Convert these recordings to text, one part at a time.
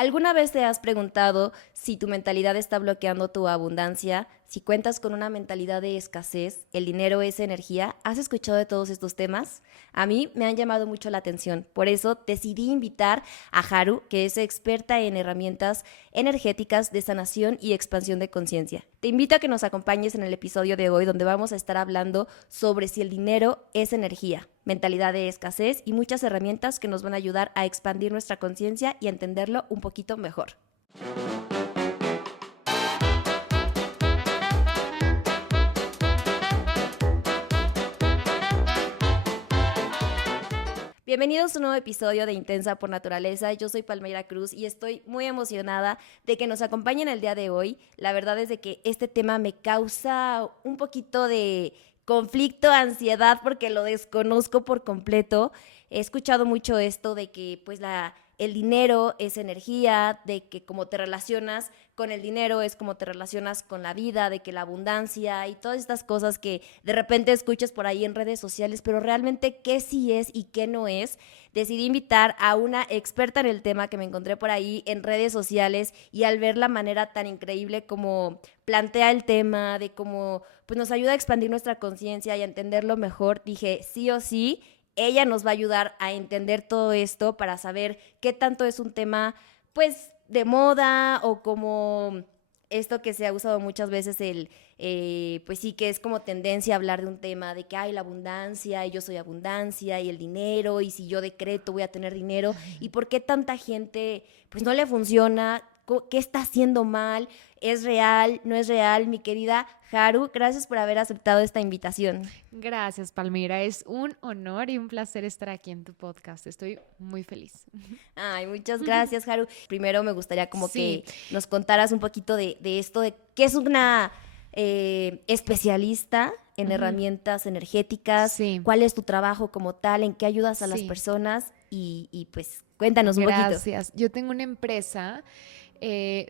¿Alguna vez te has preguntado si tu mentalidad está bloqueando tu abundancia? Si cuentas con una mentalidad de escasez, el dinero es energía. ¿Has escuchado de todos estos temas? A mí me han llamado mucho la atención. Por eso decidí invitar a Haru, que es experta en herramientas energéticas de sanación y expansión de conciencia. Te invito a que nos acompañes en el episodio de hoy, donde vamos a estar hablando sobre si el dinero es energía, mentalidad de escasez y muchas herramientas que nos van a ayudar a expandir nuestra conciencia y a entenderlo un poquito mejor. Bienvenidos a un nuevo episodio de Intensa por Naturaleza. Yo soy Palmeira Cruz y estoy muy emocionada de que nos acompañen el día de hoy. La verdad es de que este tema me causa un poquito de conflicto, ansiedad, porque lo desconozco por completo. He escuchado mucho esto de que pues el dinero es energía, de que como te relacionas con el dinero es como te relacionas con la vida, de que la abundancia y todas estas cosas que de repente escuchas por ahí en redes sociales, pero realmente qué sí es y qué no es. Decidí invitar a una experta en el tema que me encontré por ahí en redes sociales y al ver la manera tan increíble como plantea el tema, de cómo pues, nos ayuda a expandir nuestra conciencia y a entenderlo mejor, dije sí o sí. Ella nos va a ayudar a entender todo esto para saber qué tanto es un tema, pues, de moda o como esto que se ha usado muchas veces, pues sí, que es como tendencia a hablar de un tema de que hay la abundancia y yo soy abundancia y el dinero y si yo decreto voy a tener dinero y por qué tanta gente, pues, no le funciona. ¿Qué está haciendo mal? ¿Es real? ¿No es real? Mi querida Haru, gracias por haber aceptado esta invitación. Gracias, Palmira. Es un honor y un placer estar aquí en tu podcast. Estoy muy feliz. Ay, muchas gracias, Haru. Primero me gustaría como Sí, que nos contaras un poquito de esto, de qué es una especialista en ujú, herramientas energéticas, sí, cuál es tu trabajo como tal, en qué ayudas a las sí. personas y pues cuéntanos un poquito. Gracias. Yo tengo una empresa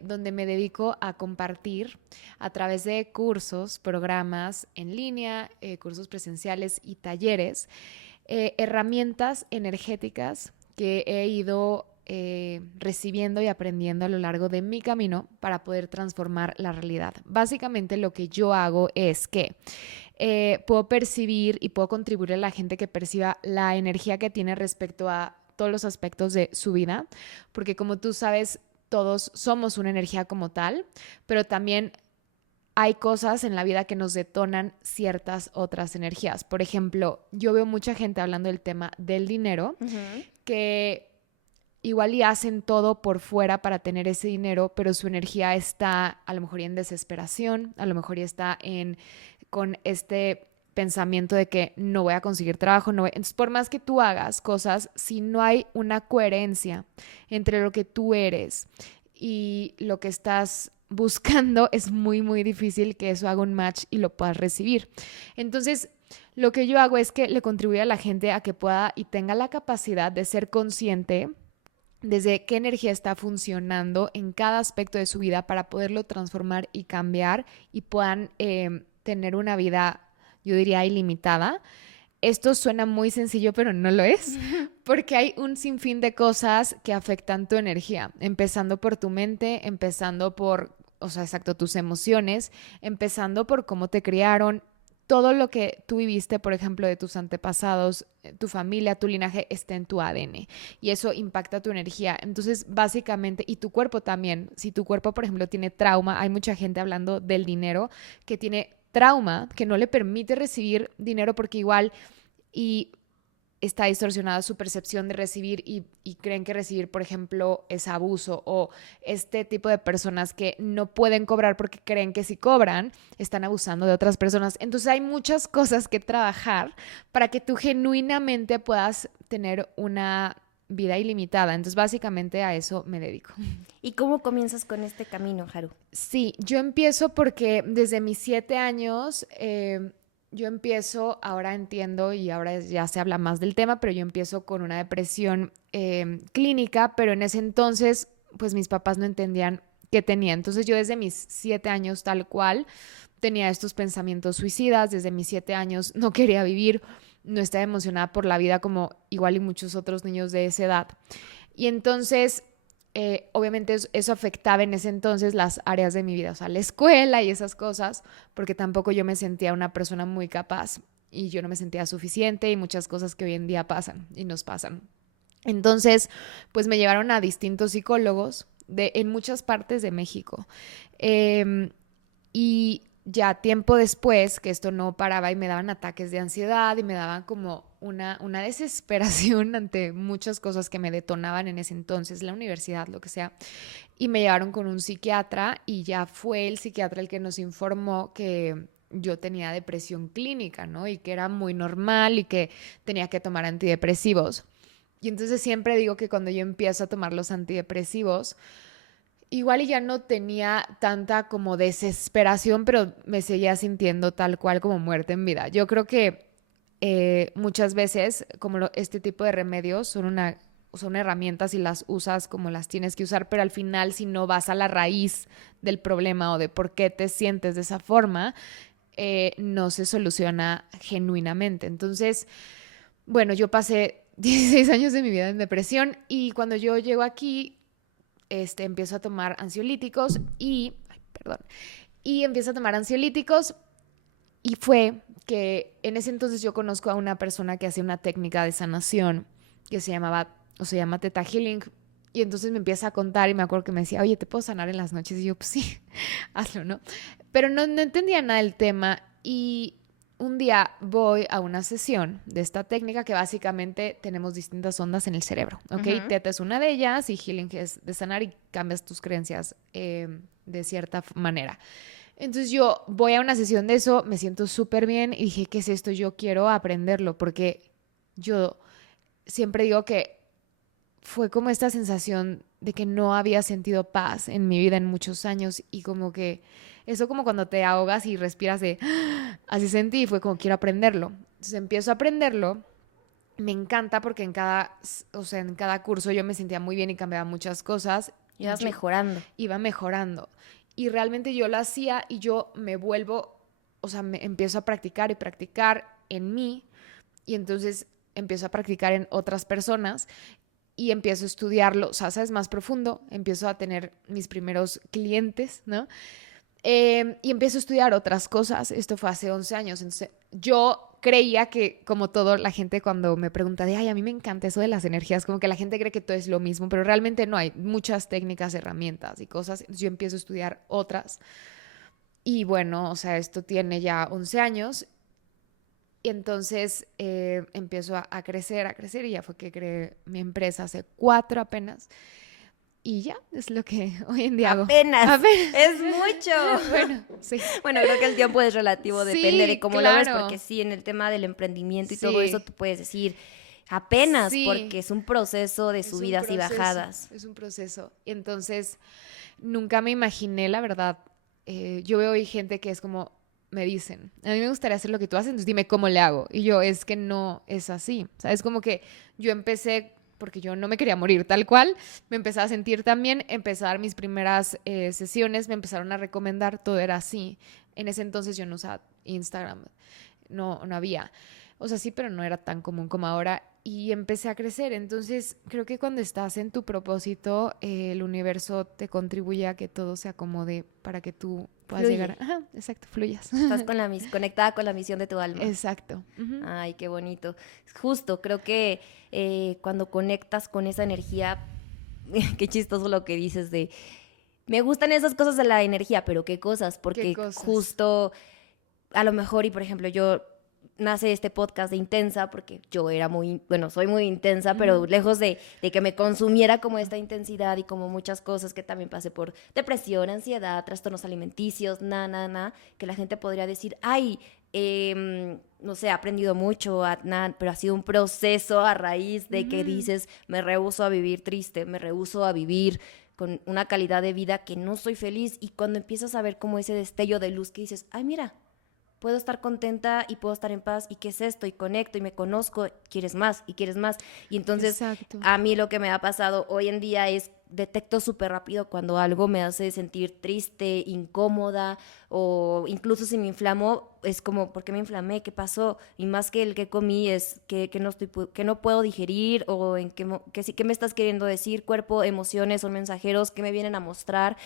donde me dedico a compartir a través de cursos, programas en línea, cursos presenciales y talleres, herramientas energéticas que he ido recibiendo y aprendiendo a lo largo de mi camino para poder transformar la realidad. Básicamente lo que yo hago es que puedo percibir y puedo contribuir a la gente que perciba la energía que tiene respecto a todos los aspectos de su vida, porque como tú sabes, todos somos una energía como tal, pero también hay cosas en la vida que nos detonan ciertas otras energías. Por ejemplo, yo veo mucha gente hablando del tema del dinero Ujú. que igual y hacen todo por fuera para tener ese dinero, pero su energía está a lo mejor en desesperación, a lo mejor ya está con este pensamiento de que no voy a conseguir trabajo, no voy. Entonces, por más que tú hagas cosas, si no hay una coherencia entre lo que tú eres y lo que estás buscando, es muy, muy difícil que eso haga un match y lo puedas recibir. Entonces, lo que yo hago es que le contribuya a la gente a que pueda y tenga la capacidad de ser consciente desde qué energía está funcionando en cada aspecto de su vida para poderlo transformar y cambiar y puedan tener una vida, yo diría, ilimitada. Esto suena muy sencillo, pero no lo es, porque hay un sinfín de cosas que afectan tu energía, empezando por tu mente, empezando por, o sea, exacto, tus emociones, empezando por cómo te criaron. Todo lo que tú viviste, por ejemplo, de tus antepasados, tu familia, tu linaje, está en tu ADN y eso impacta tu energía. Entonces, básicamente, y tu cuerpo también. Si tu cuerpo, por ejemplo, tiene trauma, hay mucha gente hablando del dinero que tiene trauma, que no le permite recibir dinero porque igual y está distorsionada su percepción de recibir y creen que recibir, por ejemplo, es abuso o este tipo de personas que no pueden cobrar porque creen que si cobran están abusando de otras personas. Entonces hay muchas cosas que trabajar para que tú genuinamente puedas tener una vida ilimitada. Entonces básicamente a eso me dedico. ¿Y cómo comienzas con este camino, Haru? Sí, yo empiezo porque desde mis 7 años yo empiezo, ahora entiendo y ahora ya se habla más del tema, pero yo empiezo con una depresión clínica, pero en ese entonces pues mis papás no entendían qué tenía. Entonces yo desde mis 7 años tal cual tenía estos pensamientos suicidas, desde mis 7 años no quería vivir, no estaba emocionada por la vida como igual y muchos otros niños de esa edad. Y entonces obviamente eso afectaba en ese entonces las áreas de mi vida, o sea, la escuela y esas cosas, porque tampoco yo me sentía una persona muy capaz y yo no me sentía suficiente y muchas cosas que hoy en día pasan y nos pasan. Entonces, pues me llevaron a distintos psicólogos en muchas partes de México. Y ya tiempo después, que esto no paraba y me daban ataques de ansiedad y me daban como una desesperación ante muchas cosas que me detonaban en ese entonces, la universidad, lo que sea. Y me llevaron con un psiquiatra y ya fue el psiquiatra el que nos informó que yo tenía depresión clínica, ¿no? Y que era muy normal y que tenía que tomar antidepresivos. Y entonces siempre digo que cuando yo empiezo a tomar los antidepresivos, igual y ya no tenía tanta como desesperación, pero me seguía sintiendo tal cual como muerte en vida. Yo creo que muchas veces, como este tipo de remedios son herramientas y las usas como las tienes que usar, pero al final si no vas a la raíz del problema o de por qué te sientes de esa forma, no se soluciona genuinamente. Entonces, bueno, yo pasé 16 años de mi vida en depresión y cuando yo llego aquí, empiezo a tomar ansiolíticos y empiezo a tomar ansiolíticos y fue que en ese entonces yo conozco a una persona que hacía una técnica de sanación que se llama Theta Healing. Y entonces me empieza a contar y me acuerdo que me decía, oye, ¿te puedo sanar en las noches? Y yo, pues sí, hazlo, ¿no? Pero no entendía nada del tema y un día voy a una sesión de esta técnica que básicamente tenemos distintas ondas en el cerebro, ¿ok? Ujú. Theta es una de ellas y Healing es de sanar y cambias tus creencias de cierta manera. Entonces yo voy a una sesión de eso, me siento súper bien y dije, ¿qué es esto? Yo quiero aprenderlo porque yo siempre digo que fue como esta sensación de que no había sentido paz en mi vida en muchos años y como que eso como cuando te ahogas y respiras de así sentí y fue como quiero aprenderlo. Entonces empiezo a aprenderlo. Me encanta porque en cada curso yo me sentía muy bien y cambiaba muchas cosas Y y vas yo mejorando. iba mejorando. Y realmente yo lo hacía y yo me vuelvo, o sea, me empiezo a practicar y practicar en mí y entonces empiezo a practicar en otras personas y empiezo a estudiarlo, o sea, sabes, más profundo, empiezo a tener mis primeros clientes, ¿no? Y empiezo a estudiar otras cosas, esto fue hace 11 años, entonces yo creía que como todo la gente cuando me pregunta de, ay, a mí me encanta eso de las energías, como que la gente cree que todo es lo mismo, pero realmente no, hay muchas técnicas, herramientas y cosas, entonces yo empiezo a estudiar otras y bueno, o sea, esto tiene ya 11 años y entonces empiezo a crecer y ya fue que creé mi empresa hace 4 apenas. Y ya, es lo que hoy en día hago. Apenas. Apenas. Es mucho. Bueno, sí. Bueno, creo que el tiempo es relativo, depende de Sí, cómo lo ves, porque claro. sí, en el tema del emprendimiento y todo eso, Sí, tú puedes decir apenas, porque sí. es un proceso de Es un subidas y proceso, bajadas. es un proceso. Y entonces, nunca me imaginé, la verdad. Yo veo hoy gente que es como, me dicen, a mí me gustaría hacer lo que tú haces, entonces dime cómo le hago. Y yo, es que no es así. O sea, es como que yo empecé, porque yo no me quería morir tal cual, me empecé a sentir también, empecé a dar mis primeras sesiones, me empezaron a recomendar, todo era así. En ese entonces yo no usaba Instagram, no había. O sea, sí, pero no era tan común como ahora y empecé a crecer. Entonces, creo que cuando estás en tu propósito, el universo te contribuye a que todo se acomode para que tú puedas Fluye. llegar. Ajá, exacto, fluyas. Estás conectada con la misión de tu alma. Exacto. Ujú. Ay, qué bonito. Justo, creo que cuando conectas con esa energía, qué chistoso lo que dices de, me gustan esas cosas de la energía, pero qué cosas, ¿Qué porque cosas? justo a lo mejor, y por ejemplo, yo nace este podcast de Intensa, porque yo era muy, bueno, soy muy intensa, pero Ujú. lejos de que me consumiera como esta intensidad y como muchas cosas que también pasé por depresión, ansiedad, trastornos alimenticios, que la gente podría decir, ay, no sé, he aprendido mucho, pero ha sido un proceso a raíz de que Ujú. dices, me rehúso a vivir triste, me rehúso a vivir con una calidad de vida que no soy feliz y cuando empiezas a ver como ese destello de luz que dices, ay, mira, puedo estar contenta y puedo estar en paz, y qué es esto, y conecto y me conozco, quieres más y quieres más. Y entonces Exacto. a mí lo que me ha pasado hoy en día es detecto súper rápido cuando algo me hace sentir triste, incómoda, o incluso si me inflamo, es como, ¿por qué me inflamé? ¿Qué pasó? Y más que el que comí es que no estoy, que no puedo digerir, o en qué me estás queriendo decir, cuerpo, emociones son mensajeros que me vienen a mostrar.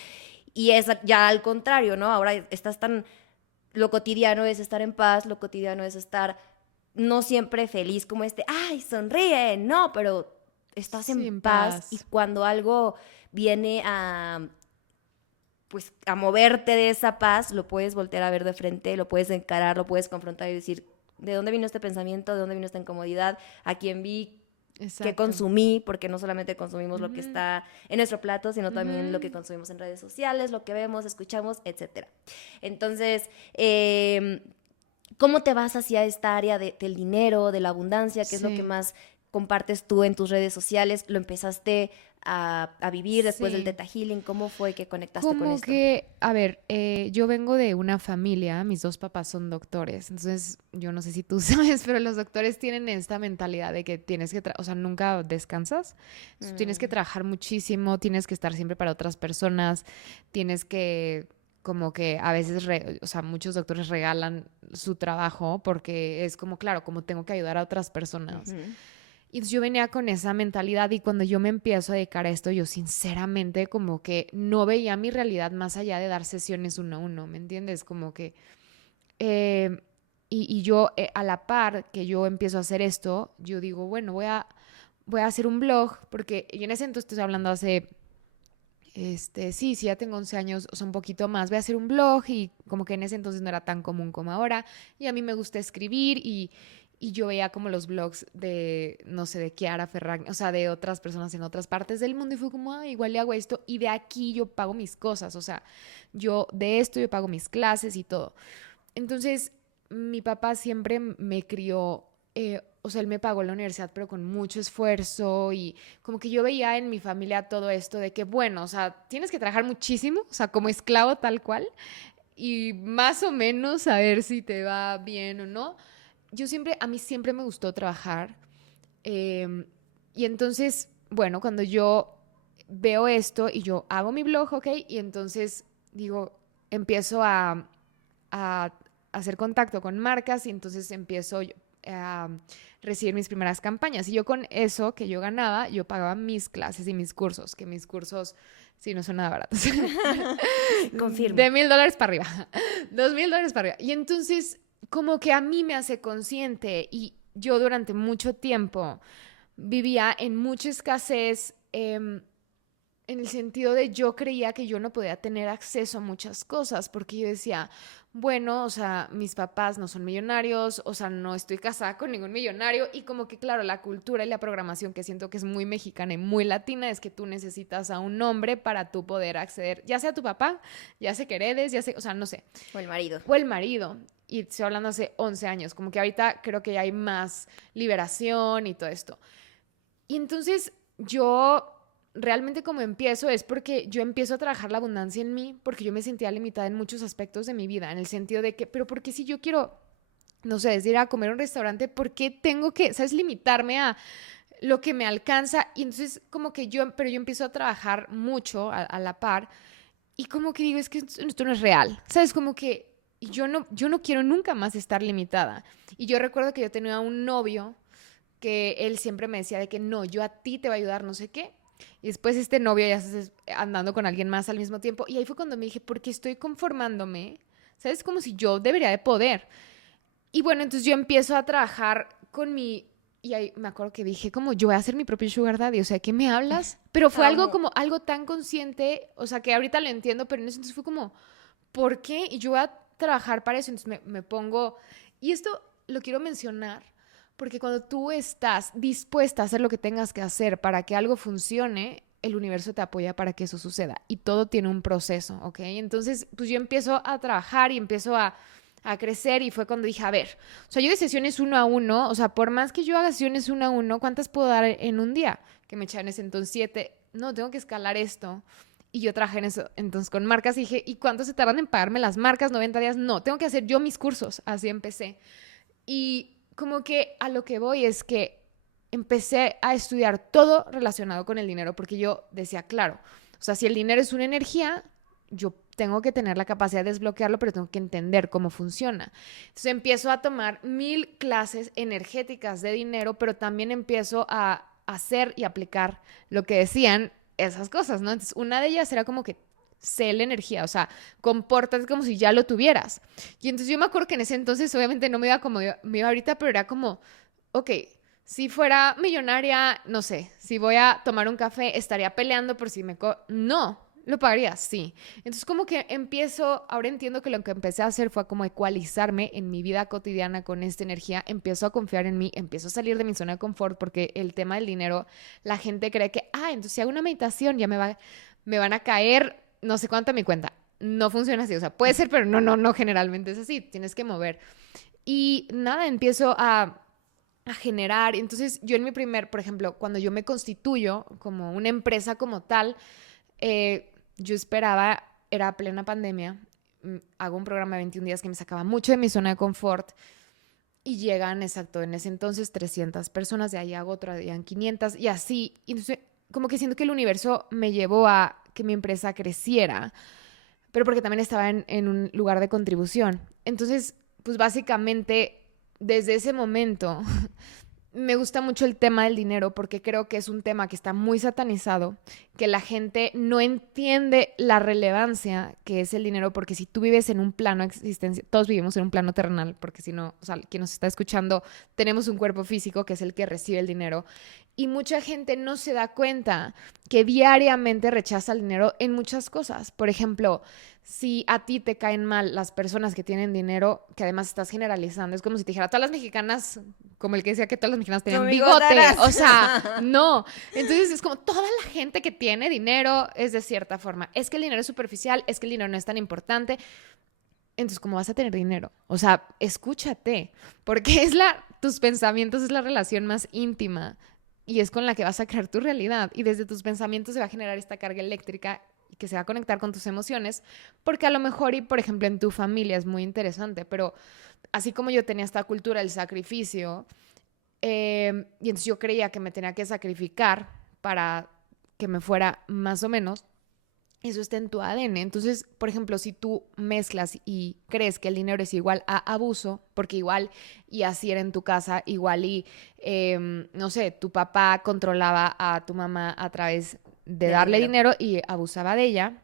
Y es ya al contrario, ¿no? Ahora estás tan, lo cotidiano es estar en paz, lo cotidiano es estar no siempre feliz como ay, sonríe, no, pero estás en Sin paz, y paz. cuando algo viene pues, a moverte de esa paz, lo puedes voltear a ver de frente, lo puedes encarar, lo puedes confrontar y decir, ¿de dónde vino este pensamiento? ¿De dónde vino esta incomodidad? ¿A quién vi? ¿Qué Exacto. consumí? Porque no solamente consumimos lo que Ujú, está en nuestro plato, sino también lo que ujú. consumimos en redes sociales, lo que vemos, escuchamos, etcétera. Entonces, ¿cómo te vas hacia esta área del dinero, de la abundancia? ¿Qué es lo que Sí, más compartes tú en tus redes sociales? ¿Lo empezaste a vivir después del sí. Theta Healing? ¿Cómo fue que conectaste con Como esto? que, a ver, yo vengo de una familia, mis dos papás son doctores, entonces yo no sé si tú sabes, pero los doctores tienen esta mentalidad de que tienes que, o sea, nunca descansas, tienes que Mm, trabajar muchísimo, tienes que estar siempre para otras personas, tienes que, como que a veces, o sea, muchos doctores regalan su trabajo porque es como, claro, como tengo que ayudar a otras personas. ujú, Y yo venía con esa mentalidad y cuando yo me empiezo a dedicar a esto, yo sinceramente como que no veía mi realidad más allá de dar sesiones uno a uno, ¿me entiendes? Como que... eh, y yo a la par que yo empiezo a hacer esto, yo digo, bueno, voy a hacer un blog, porque yo en ese entonces estoy hablando hace, sí, sí, ya tengo 11 años, o sea, un poquito más, voy a hacer un blog y como que en ese entonces no era tan común como ahora, y a mí me gusta escribir y yo veía como los blogs de, no sé, de Kiara Ferragni, o sea, de otras personas en otras partes del mundo y fue como, ah, igual le hago esto y de aquí yo pago mis cosas, o sea, yo de esto yo pago mis clases y todo. Entonces, mi papá siempre me crió, o sea, él me pagó la universidad, pero con mucho esfuerzo y como que yo veía en mi familia todo esto de que, bueno, o sea, tienes que trabajar muchísimo, o sea, como esclavo tal cual, y más o menos a ver si te va bien o no. Yo siempre, a mí siempre me gustó trabajar. eh, y entonces, bueno, cuando yo veo esto y yo hago mi blog, ¿ok? Y entonces digo, empiezo a hacer contacto con marcas y entonces empiezo a recibir mis primeras campañas. Y yo con eso que yo ganaba, yo pagaba mis clases y mis cursos, que mis cursos, sí, no son nada baratos. confirmo. De $1,000 para arriba, $2,000 para arriba. Y entonces, como que a mí me hace consciente y yo durante mucho tiempo vivía en mucha escasez. En el sentido de yo creía que yo no podía tener acceso a muchas cosas porque yo decía, bueno, o sea, mis papás no son millonarios, o sea, no estoy casada con ningún millonario y como que claro, la cultura y la programación que siento que es muy mexicana y muy latina es que tú necesitas a un hombre para tú poder acceder, ya sea tu papá, ya sea que heredes, ya sea, o sea, no sé, O el marido. o el marido. Y estoy hablando hace 11 años, como que ahorita creo que ya hay más liberación y todo esto. Y entonces yo realmente como empiezo es porque yo empiezo a trabajar la abundancia en mí, porque yo me sentía limitada en muchos aspectos de mi vida, en el sentido de que, pero ¿por qué si yo quiero, no sé, es ir a comer a un restaurante, ¿por qué tengo que, sabes, limitarme a lo que me alcanza? Y entonces como que yo, pero yo empiezo a trabajar mucho a la par y como que digo, es que esto no es real, ¿sabes? Como que yo no quiero nunca más estar limitada. Y yo recuerdo que yo tenía un novio que él siempre me decía de que no, yo a ti te voy a ayudar, no sé qué. Y después este novio ya estás andando con alguien más al mismo tiempo. Y ahí fue cuando me dije, ¿por qué estoy conformándome? ¿Sabes? Como si yo debería de poder. Y bueno, entonces yo empiezo a trabajar con mi... Y ahí me acuerdo que dije, como yo voy a hacer mi propio sugar daddy, o sea, ¿qué me hablas? Pero fue algo Amo. como, algo tan consciente, o sea, que ahorita lo entiendo, pero en ese entonces fue como, ¿por qué? Y yo voy a trabajar para eso, entonces me pongo... Y esto lo quiero mencionar porque cuando tú estás dispuesta a hacer lo que tengas que hacer para que algo funcione, el universo te apoya para que eso suceda. Y todo tiene un proceso, ¿ok? Entonces, pues yo empiezo a trabajar y empiezo a crecer y fue cuando dije, a ver, o sea, yo de sesiones uno a uno, o sea, por más que yo haga sesiones uno a uno, ¿cuántas puedo dar en un día? Que me echaban ese entonces 7, no, tengo que escalar esto. Y yo trabajé en eso, entonces con marcas, y dije, ¿y cuánto se tardan en pagarme las marcas? 90 días. No, tengo que hacer yo mis cursos. Así empecé. Y como que a lo que voy es que empecé a estudiar todo relacionado con el dinero, porque yo decía, claro, o sea, si el dinero es una energía, yo tengo que tener la capacidad de desbloquearlo, pero tengo que entender cómo funciona. Entonces empiezo a tomar 1000 clases energéticas de dinero, pero también empiezo a hacer y aplicar lo que decían esas cosas, ¿no? Entonces una de ellas era como que sé la energía, o sea, compórtate como si ya lo tuvieras. Y entonces yo me acuerdo que en ese entonces obviamente no me iba como me iba ahorita, pero era como, ok, si fuera millonaria, no sé, si voy a tomar un café, estaría peleando por si me... No, lo pagaría, sí. Entonces como que empiezo, ahora entiendo que lo que empecé a hacer fue como ecualizarme en mi vida cotidiana con esta energía, empiezo a confiar en mí, empiezo a salir de mi zona de confort porque el tema del dinero, la gente cree que, entonces si hago una meditación ya me van a caer no sé cuánto a mi cuenta. No funciona así, o sea, puede ser, pero no generalmente es así, tienes que mover. Y nada, empiezo a generar. Entonces, yo en mi por ejemplo, cuando yo me constituyo como una empresa como tal, yo esperaba, era plena pandemia, hago un programa de 21 días que me sacaba mucho de mi zona de confort y llegan, exacto, en ese entonces 300 personas, de ahí hago otro día 500 y así. Y entonces, como que siento que el universo me llevó a que mi empresa creciera, pero porque también estaba en un lugar de contribución. Entonces, pues básicamente, desde ese momento, me gusta mucho el tema del dinero porque creo que es un tema que está muy satanizado, que la gente no entiende la relevancia que es el dinero, porque si tú vives en un plano existencia, todos vivimos en un plano terrenal, porque si no, o sea, quien nos está escuchando, tenemos un cuerpo físico que es el que recibe el dinero, y mucha gente no se da cuenta que diariamente rechaza el dinero en muchas cosas. Por ejemplo, si a ti te caen mal las personas que tienen dinero, que además estás generalizando, es como si te dijera, todas las mexicanas, como el que decía que todas las mexicanas tenían bigote, o sea, no. Entonces es como toda la gente que tiene dinero es de cierta forma. Es que el dinero es superficial, es que el dinero no es tan importante. Entonces, ¿cómo vas a tener dinero? O sea, escúchate, porque tus pensamientos es la relación más íntima y es con la que vas a crear tu realidad. Y desde tus pensamientos se va a generar esta carga eléctrica que se va a conectar con tus emociones, porque a lo mejor, y por ejemplo en tu familia es muy interesante, pero así como yo tenía esta cultura del sacrificio, y entonces yo creía que me tenía que sacrificar para que me fuera más o menos, eso está en tu ADN. Entonces, por ejemplo, si tú mezclas y crees que el dinero es igual a abuso, porque igual, y así era en tu casa, igual y, no sé, tu papá controlaba a tu mamá a través de darle dinero y abusaba de ella,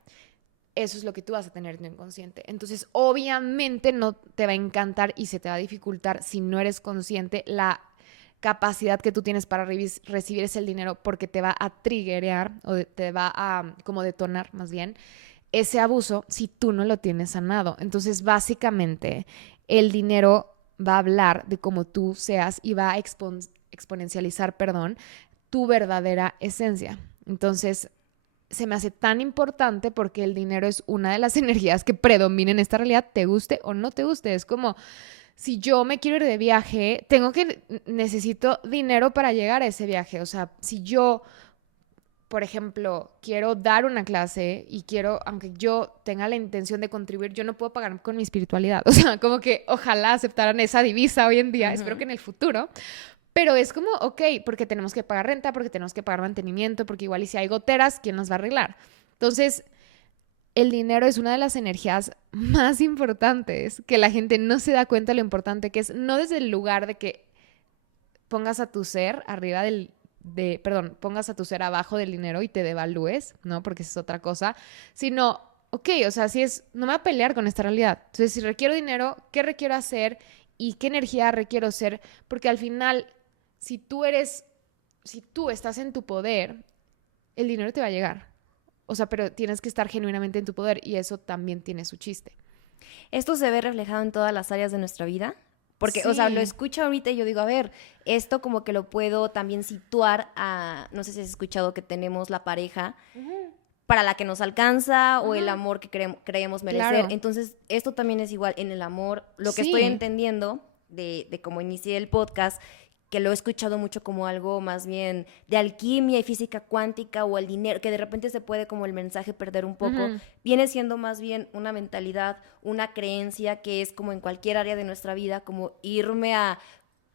eso es lo que tú vas a tener en tu inconsciente. Entonces, obviamente no te va a encantar y se te va a dificultar si no eres consciente la capacidad que tú tienes para recibir ese dinero, porque te va a triggerear o te va a como detonar más bien ese abuso si tú no lo tienes sanado. Entonces, básicamente, el dinero va a hablar de cómo tú seas y va a exponencializar, perdón, tu verdadera esencia. Entonces, se me hace tan importante porque el dinero es una de las energías que predomina en esta realidad, te guste o no te guste. Es como, si yo me quiero ir de viaje, necesito dinero para llegar a ese viaje. O sea, si yo, por ejemplo, quiero dar una clase y quiero, aunque yo tenga la intención de contribuir, yo no puedo pagar con mi espiritualidad. O sea, como que ojalá aceptaran esa divisa hoy en día, espero que en el futuro. Pero es como, ok, porque tenemos que pagar renta, porque tenemos que pagar mantenimiento, porque igual y si hay goteras, ¿quién nos va a arreglar? Entonces, el dinero es una de las energías más importantes que la gente no se da cuenta de lo importante que es, no desde el lugar de que pongas a tu ser arriba pongas a tu ser abajo del dinero y te devalúes, ¿no? Porque esa es otra cosa, sino, ok, o sea, si es, no me voy a pelear con esta realidad. Entonces, si requiero dinero, ¿qué requiero hacer? ¿Y qué energía requiero ser? Porque al final, si tú estás en tu poder, el dinero te va a llegar. O sea, pero tienes que estar genuinamente en tu poder y eso también tiene su chiste. Esto se ve reflejado en todas las áreas de nuestra vida. Porque, Sí. o sea, lo escucho ahorita y yo digo, a ver, esto como que lo puedo también situar a, no sé si has escuchado que tenemos la pareja para la que nos alcanza o el amor que creemos merecer. Claro. Entonces, esto también es igual en el amor. Lo que Sí. estoy entendiendo de cómo inicié el podcast, que lo he escuchado mucho como algo más bien de alquimia y física cuántica o el dinero, que de repente se puede como el mensaje perder un poco, Ujú. viene siendo más bien una mentalidad, una creencia que es como en cualquier área de nuestra vida, como irme a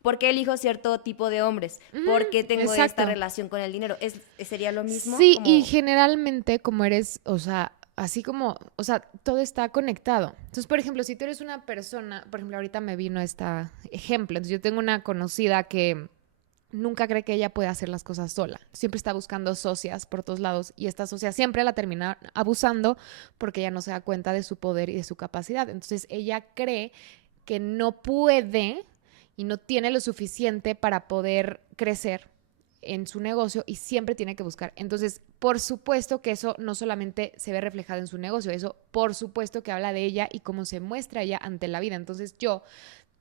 ¿por qué elijo cierto tipo de hombres? Ujú, ¿Por qué tengo esta exacto. relación con el dinero? ¿Sería lo mismo? Sí, y Como, generalmente como eres, o sea, así como, o sea, todo está conectado. Entonces, por ejemplo, si tú eres una persona, por ejemplo, ahorita me vino este ejemplo. Entonces, yo tengo una conocida que nunca cree que ella puede hacer las cosas sola. Siempre está buscando socias por todos lados y esta socia siempre la termina abusando porque ella no se da cuenta de su poder y de su capacidad. Entonces, ella cree que no puede y no tiene lo suficiente para poder crecer en su negocio y siempre tiene que buscar. Entonces, por supuesto que eso no solamente se ve reflejado en su negocio, eso por supuesto que habla de ella y cómo se muestra ella ante la vida. Entonces, yo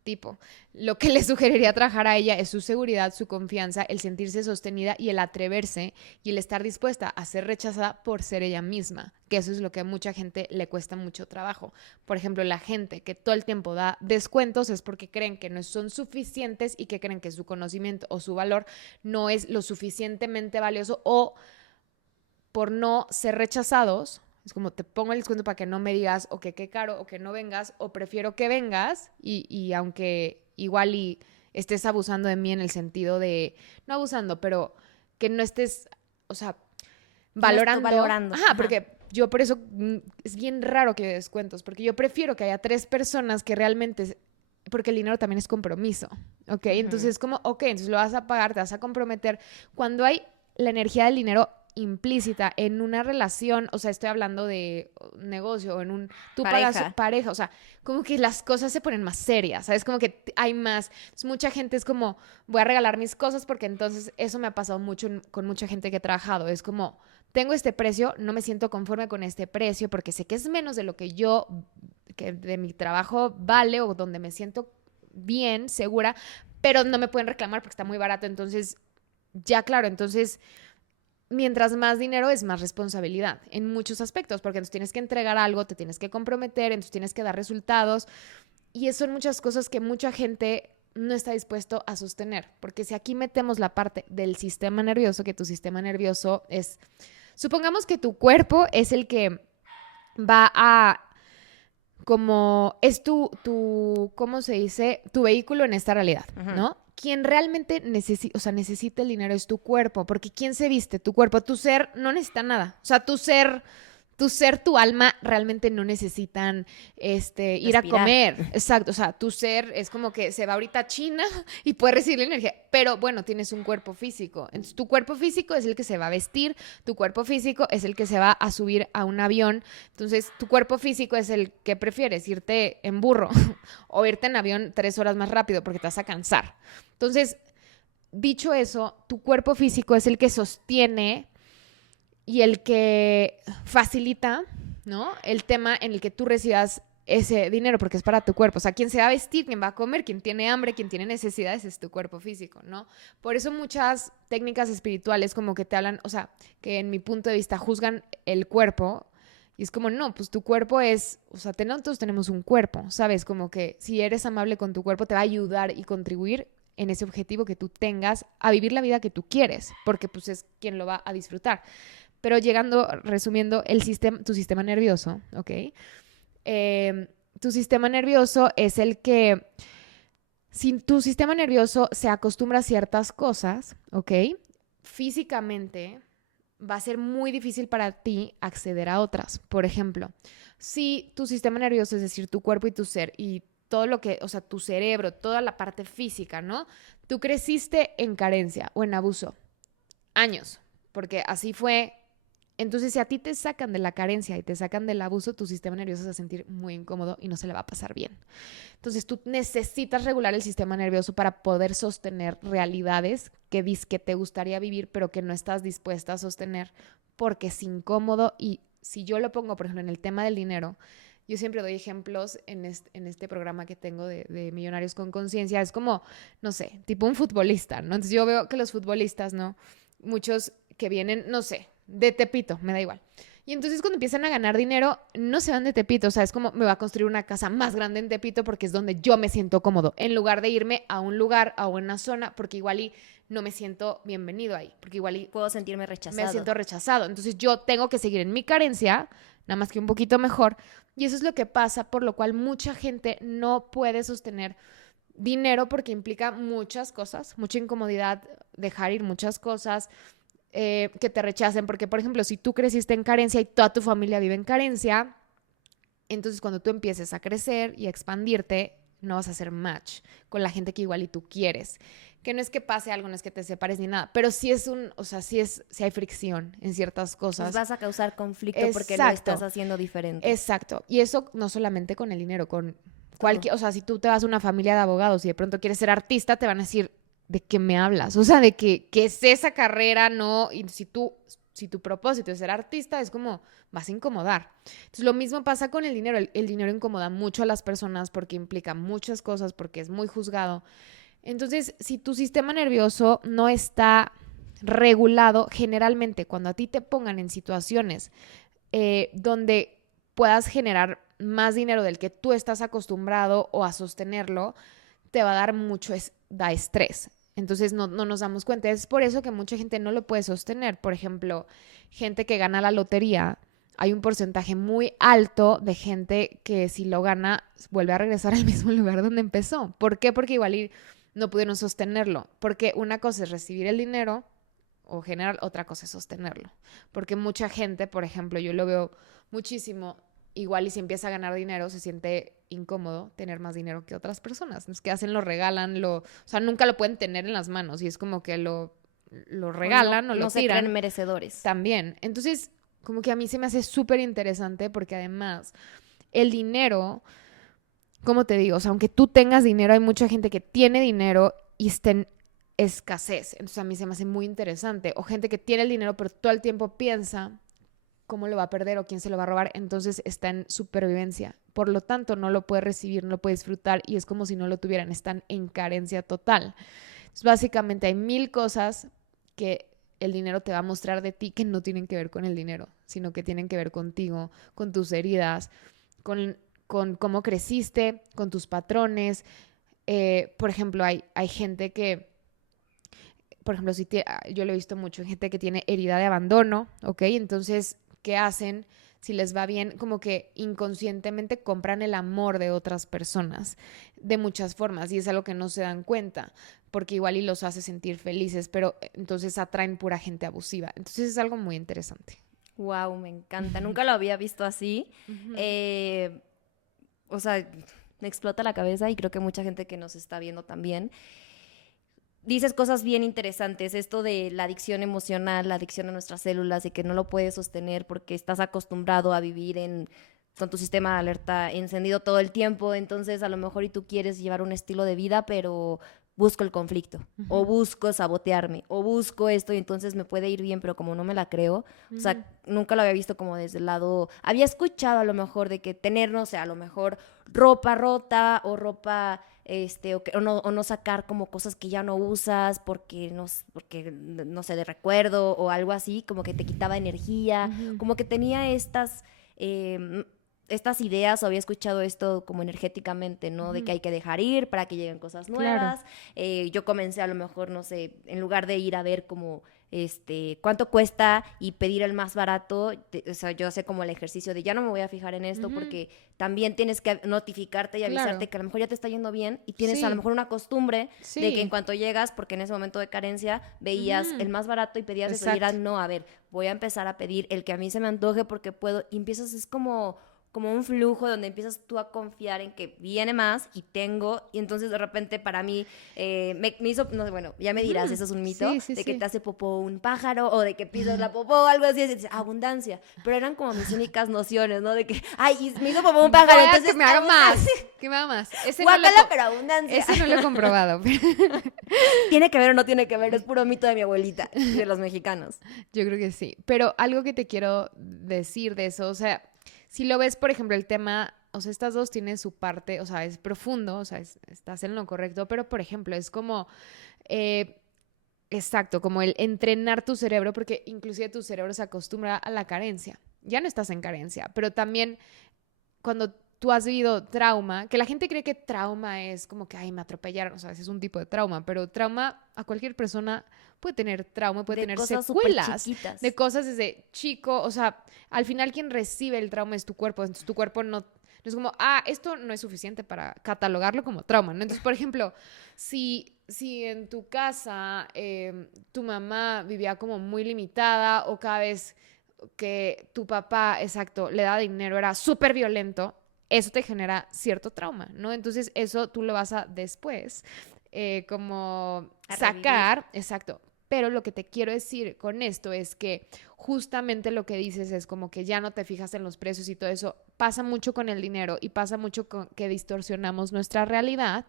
tipo, lo que le sugeriría trabajar a ella es su seguridad, su confianza, el sentirse sostenida y el atreverse y el estar dispuesta a ser rechazada por ser ella misma, que eso es lo que a mucha gente le cuesta mucho trabajo. Por ejemplo, la gente que todo el tiempo da descuentos es porque creen que no son suficientes y que creen que su conocimiento o su valor no es lo suficientemente valioso o por no ser rechazados. Es como te pongo el descuento para que no me digas o que qué caro o que no vengas o prefiero que vengas y aunque igual y estés abusando de mí en el sentido de, no abusando, pero que no estés, o sea, que no estoy valorando. valorando. Ajá, Ajá. porque yo por eso es bien raro que dé descuentos, porque yo prefiero que haya tres personas que realmente, porque el dinero también es compromiso, ¿ok? Entonces Ujú. es como, ok, entonces lo vas a pagar, te vas a comprometer. Cuando hay la energía del dinero implícita en una relación, o sea, estoy hablando de negocio, en un, tú pagas Pareja. pareja, o sea, como que las cosas se ponen más serias, ¿sabes? Como que hay más, entonces, mucha gente es como, voy a regalar mis cosas porque entonces eso me ha pasado mucho con mucha gente que he trabajado, es como, tengo este precio, no me siento conforme con este precio porque sé que es menos de lo que yo, que de mi trabajo vale o donde me siento bien, segura, pero no me pueden reclamar porque está muy barato, entonces, ya claro, entonces mientras más dinero es más responsabilidad en muchos aspectos, porque entonces tienes que entregar algo, te tienes que comprometer, entonces tienes que dar resultados y eso son muchas cosas que mucha gente no está dispuesto a sostener, porque si aquí metemos la parte del sistema nervioso, que tu sistema nervioso es, supongamos que tu cuerpo es el que va a como es ¿cómo se dice? Tu vehículo en esta realidad, Ujú. ¿no? Quien realmente necesita, o sea, necesita el dinero es tu cuerpo, porque ¿quién se viste? Tu cuerpo, tu ser no necesita nada. O sea, tu alma realmente no necesitan ir a Respirar. comer. Exacto. O sea, tu ser es como que se va ahorita a China y puede recibir la energía. Pero bueno, tienes un cuerpo físico. Entonces, tu cuerpo físico es el que se va a vestir, tu cuerpo físico es el que se va a subir a un avión. Entonces, tu cuerpo físico es el que prefieres, irte en burro o irte en avión 3 horas más rápido porque te vas a cansar. Entonces, dicho eso, tu cuerpo físico es el que sostiene y el que facilita, ¿no? El tema en el que tú recibas ese dinero porque es para tu cuerpo. O sea, quien se va a vestir, quien va a comer, quien tiene hambre, quien tiene necesidades es tu cuerpo físico, ¿no? Por eso muchas técnicas espirituales como que te hablan, o sea, que en mi punto de vista juzgan el cuerpo y es como, no, pues tu cuerpo es, o sea, nosotros tenemos un cuerpo, ¿sabes? Como que si eres amable con tu cuerpo te va a ayudar y contribuir en ese objetivo que tú tengas a vivir la vida que tú quieres, porque pues es quien lo va a disfrutar. Pero llegando, resumiendo, tu sistema nervioso, ¿ok? Tu sistema nervioso es el que, si tu sistema nervioso se acostumbra a ciertas cosas, ¿ok? Físicamente va a ser muy difícil para ti acceder a otras. Por ejemplo, si tu sistema nervioso, es decir, tu cuerpo y tu ser y todo lo que, o sea, tu cerebro, toda la parte física, ¿no? Tú creciste en carencia o en abuso años, porque así fue. Entonces, si a ti te sacan de la carencia y te sacan del abuso, tu sistema nervioso se va a sentir muy incómodo y no se le va a pasar bien. Entonces, tú necesitas regular el sistema nervioso para poder sostener realidades que te gustaría vivir, pero que no estás dispuesta a sostener porque es incómodo. Y si yo lo pongo, por ejemplo, en el tema del dinero, yo siempre doy ejemplos en este programa que tengo de Millonarios con Conciencia. Es como, no sé, tipo un futbolista, ¿no? Entonces yo veo que los futbolistas, ¿no? Muchos que vienen, no sé, de Tepito, me da igual. Y entonces cuando empiezan a ganar dinero, no se van de Tepito, o sea, es como me va a construir una casa más grande en Tepito porque es donde yo me siento cómodo, en lugar de irme a un lugar, a una zona, porque igual y no me siento bienvenido ahí, porque igual y Puedo sentirme rechazado. me siento rechazado. Entonces yo tengo que seguir en mi carencia, nada más que un poquito mejor, y eso es lo que pasa, por lo cual mucha gente no puede sostener dinero porque implica muchas cosas, mucha incomodidad, dejar ir muchas cosas, que te rechacen, porque por ejemplo, si tú creciste en carencia y toda tu familia vive en carencia, entonces cuando tú empieces a crecer y a expandirte, no vas a hacer match con la gente que igual y tú quieres. Que no es que pase algo, no es que te separes ni nada, pero sí es o sea, sí hay fricción en ciertas cosas. Pues vas a causar conflicto porque lo estás haciendo diferente. Exacto. Y eso no solamente con el dinero, con cualquier, o sea, si tú te vas a una familia de abogados y de pronto quieres ser artista, te van a decir, ¿de qué me hablas? O sea, de que es esa carrera, no, y si tu propósito es ser artista, es como, vas a incomodar. Entonces, lo mismo pasa con el dinero. El dinero incomoda mucho a las personas porque implica muchas cosas, porque es muy juzgado. Entonces, si tu sistema nervioso no está regulado, generalmente cuando a ti te pongan en situaciones donde puedas generar más dinero del que tú estás acostumbrado o a sostenerlo, te va a dar mucho da estrés. Entonces no nos damos cuenta. Es por eso que mucha gente no lo puede sostener. Por ejemplo, gente que gana la lotería, hay un porcentaje muy alto de gente que si lo gana vuelve a regresar al mismo lugar donde empezó. ¿Por qué? Porque igual no pudieron sostenerlo. Porque una cosa es recibir el dinero o generar, otra cosa es sostenerlo. Porque mucha gente, por ejemplo, yo lo veo muchísimo, igual y si empieza a ganar dinero se siente incómodo tener más dinero que otras personas. Es que hacen, lo regalan, o sea, nunca lo pueden tener en las manos y es como que lo regalan o lo tiran. No se creen merecedores. También. Entonces, como que a mí se me hace súper interesante porque además el dinero, como te digo, o sea, aunque tú tengas dinero, hay mucha gente que tiene dinero y está en escasez. Entonces a mí se me hace muy interesante. O gente que tiene el dinero pero todo el tiempo piensa cómo lo va a perder o quién se lo va a robar, entonces está en supervivencia. Por lo tanto, no lo puede recibir, no lo puede disfrutar y es como si no lo tuvieran, están en carencia total. Entonces, básicamente hay 1000 cosas que el dinero te va a mostrar de ti que no tienen que ver con el dinero, sino que tienen que ver contigo, con tus heridas, con cómo creciste, con tus patrones. Por ejemplo, hay gente que, por ejemplo, yo lo he visto mucho, gente que tiene herida de abandono, ¿ok? Entonces, ¿qué hacen? Si les va bien, como que inconscientemente compran el amor de otras personas de muchas formas y es algo que no se dan cuenta porque igual y los hace sentir felices, pero entonces atraen pura gente abusiva. Entonces es algo muy interesante. Wow, me encanta. Nunca lo había visto así. O sea, me explota la cabeza y creo que mucha gente que nos está viendo también. Dices cosas bien interesantes, esto de la adicción emocional, la adicción a nuestras células y que no lo puedes sostener porque estás acostumbrado a vivir con tu sistema de alerta encendido todo el tiempo, entonces a lo mejor y tú quieres llevar un estilo de vida, pero busco el conflicto, o busco sabotearme, o busco esto y entonces me puede ir bien, pero como no me la creo, o sea, nunca lo había visto como desde el lado, había escuchado a lo mejor de que tener, no sé, a lo mejor ropa rota o ropa o no sacar como cosas que ya no usas porque no sé, de recuerdo o algo así, como que te quitaba energía, como que tenía estas ideas, o había escuchado esto como energéticamente, ¿no? De que hay que dejar ir para que lleguen cosas nuevas. Claro. Yo comencé a lo mejor, no sé, en lugar de ir a ver como cuánto cuesta y pedir el más barato, o sea, yo sé como el ejercicio de ya no me voy a fijar en esto porque también tienes que notificarte y avisarte que a lo mejor ya te está yendo bien y tienes a lo mejor una costumbre de que en cuanto llegas, porque en ese momento de carencia veías el más barato y pedías eso y era, no, a ver, voy a empezar a pedir el que a mí se me antoje porque puedo, y empiezas, es como un flujo donde empiezas tú a confiar en que viene más y tengo, y entonces de repente para mí me hizo, no sé, bueno, ya me dirás, eso es un mito, de que te hace popó un pájaro o de que pisas la popó o algo así, y dices, abundancia, pero eran como mis únicas nociones, ¿no? De que, ay, me hizo popó un pájaro, entonces que me haga más, que me haga más. Guácala, pero abundancia. Ese no lo he comprobado. ¿Tiene que ver o no tiene que ver? Es puro mito de mi abuelita, de los mexicanos. Yo creo que sí, pero algo que te quiero decir de eso, o sea, si lo ves, por ejemplo, el tema, o sea, estas dos tienen su parte, o sea, es profundo, o sea, estás en lo correcto, pero, por ejemplo, es como, exacto, como el entrenar tu cerebro, porque inclusive tu cerebro se acostumbra a la carencia. ya no estás en carencia, pero también cuando tú has vivido trauma, que la gente cree que trauma es como que, ay, me atropellaron, o sea, ese es un tipo de trauma, pero trauma a cualquier persona puede tener trauma, puede De tener cosas súper secuelas chiquitas. de cosas desde chico, o sea, al final quien recibe el trauma es tu cuerpo, entonces tu cuerpo no es como, esto no es suficiente para catalogarlo como trauma, ¿no? Entonces, por ejemplo, si en tu casa tu mamá vivía como muy limitada o cada vez que tu papá, exacto, le da dinero, era súper violento, eso te genera cierto trauma, ¿no? Entonces eso tú lo vas a después como A revivir. sacar, exacto. Pero lo que te quiero decir con esto es que justamente lo que dices es como que ya no te fijas en los precios y todo eso. Pasa mucho con el dinero y pasa mucho con que distorsionamos nuestra realidad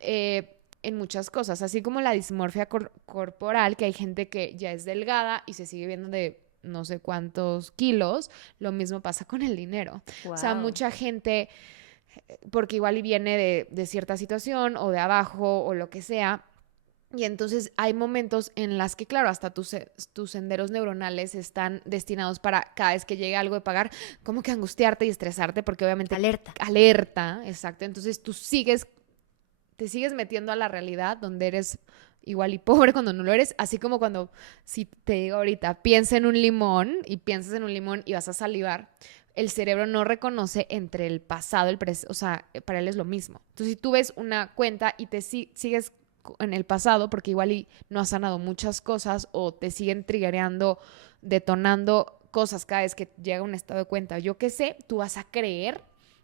en muchas cosas, así como la dismorfia corporal, que hay gente que ya es delgada y se sigue viendo de no sé cuántos kilos, lo mismo pasa con el dinero. O sea, Wow. mucha gente, porque igual y viene de cierta situación o de abajo o lo que sea, y entonces hay momentos en las que, claro, hasta tus senderos neuronales están destinados para cada vez que llegue algo de pagar, como que angustiarte y estresarte, porque obviamente Alerta. alerta, exacto. Entonces te sigues metiendo a la realidad donde eres igual y pobre cuando no lo eres, así como cuando, si te digo ahorita, piensa en un limón y piensas en un limón y vas a salivar, el cerebro no reconoce entre el pasado, el presente, o sea, para él es lo mismo. Entonces, si tú ves una cuenta y te sigues en el pasado, porque igual y no has sanado muchas cosas o te siguen triggereando, detonando cosas cada vez que llega un estado de cuenta, yo qué sé, tú vas a creer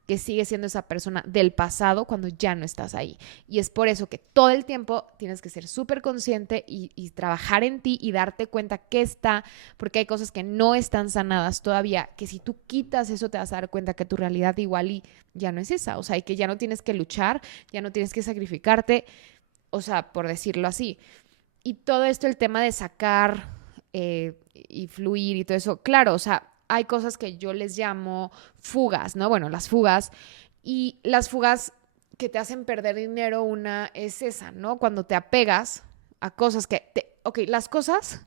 que sigues siendo esa persona del pasado cuando ya no estás ahí. Y es por eso que todo el tiempo tienes que ser súper consciente y trabajar en ti y darte cuenta que está, porque hay cosas que no están sanadas todavía, que si tú quitas eso te vas a dar cuenta que tu realidad igual y ya no es esa, o sea, y que ya no tienes que luchar, ya no tienes que sacrificarte, o sea, por decirlo así. Y todo esto, el tema de sacar y fluir y todo eso, claro, o sea, hay cosas que yo les llamo fugas, ¿no? Bueno, las fugas. Y las fugas que te hacen perder dinero, una es esa, ¿no? Cuando te apegas a cosas ok, las cosas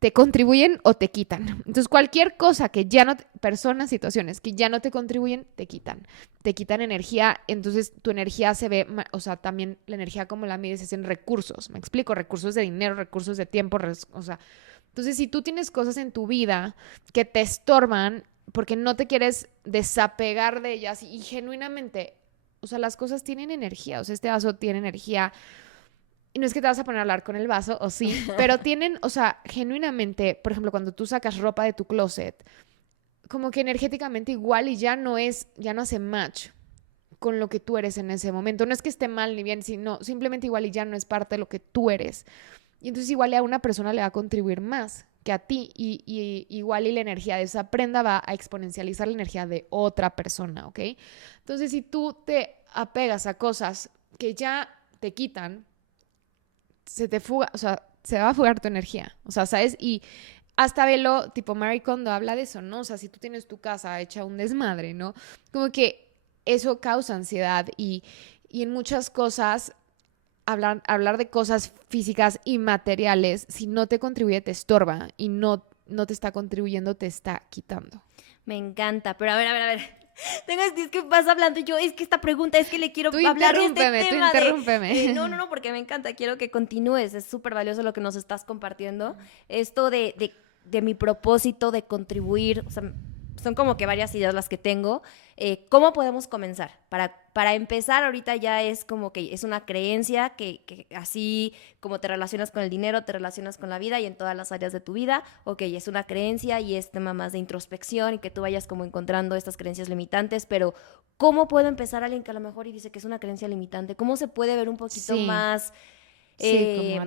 te contribuyen o te quitan. Entonces, cualquier cosa que ya no, personas, situaciones que ya no te contribuyen, te quitan energía, entonces tu energía se ve, o sea, también la energía como la mides es en recursos, me explico, recursos de dinero, recursos de tiempo, o sea, entonces si tú tienes cosas en tu vida que te estorban porque no te quieres desapegar de ellas y genuinamente, o sea, las cosas tienen energía, o sea, este vaso tiene energía, y no es que te vas a poner a hablar con el vaso, o sí, pero tienen, o sea, genuinamente, por ejemplo, cuando tú sacas ropa de tu closet, como que energéticamente igual y ya no hace match con lo que tú eres en ese momento. No es que esté mal ni bien, sino simplemente igual y ya no es parte de lo que tú eres. Y entonces igual y a una persona le va a contribuir más que a ti y igual y la energía de esa prenda va a exponencializar la energía de otra persona, ¿ok? Entonces si tú te apegas a cosas que ya te quitan, se te fuga, o sea, se va a fugar tu energía, o sea, ¿sabes? Y hasta velo, tipo Marie Kondo habla de eso, ¿no? O sea, si tú tienes tu casa hecha un desmadre, ¿no? Como que eso causa ansiedad y en muchas cosas, hablar de cosas físicas y materiales, si no te contribuye, te estorba y no te está contribuyendo, te está quitando. Me encanta, pero a ver. Es que vas hablando y yo, es que esta pregunta, es que le quiero Tú hablar de este interrúmpeme, tú tema no, interrúmpeme. no, no, porque me encanta, quiero que continúes, es súper valioso lo que nos estás compartiendo. Esto de mi propósito de contribuir, o sea, son como que varias ideas las que tengo. ¿Cómo podemos comenzar? Para empezar, ahorita ya es como que es una creencia que así como te relacionas con el dinero, te relacionas con la vida y en todas las áreas de tu vida, ok, es una creencia y es tema más de introspección y que tú vayas como encontrando estas creencias limitantes, pero ¿cómo puedo empezar alguien que a lo mejor y dice que es una creencia limitante? ¿Cómo se puede ver un poquito Sí, sí, como más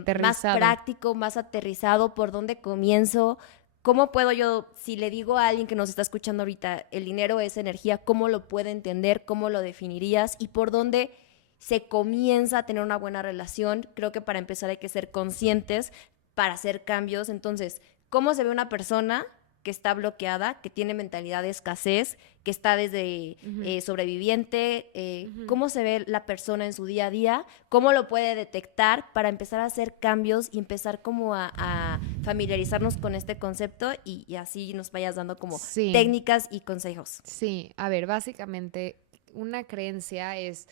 aterrizado. práctico, más aterrizado? ¿Por dónde comienzo? ¿Cómo puedo yo, si le digo a alguien que nos está escuchando ahorita, el dinero es energía, cómo lo puede entender, cómo lo definirías y por dónde se comienza a tener una buena relación? Creo que para empezar hay que ser conscientes para hacer cambios. Entonces, ¿cómo se ve una persona que está bloqueada, que tiene mentalidad de escasez, que está desde sobreviviente, cómo se ve la persona en su día a día, cómo lo puede detectar para empezar a hacer cambios y empezar como a familiarizarnos con este concepto y así nos vayas dando como técnicas y consejos. Sí, a ver, básicamente una creencia es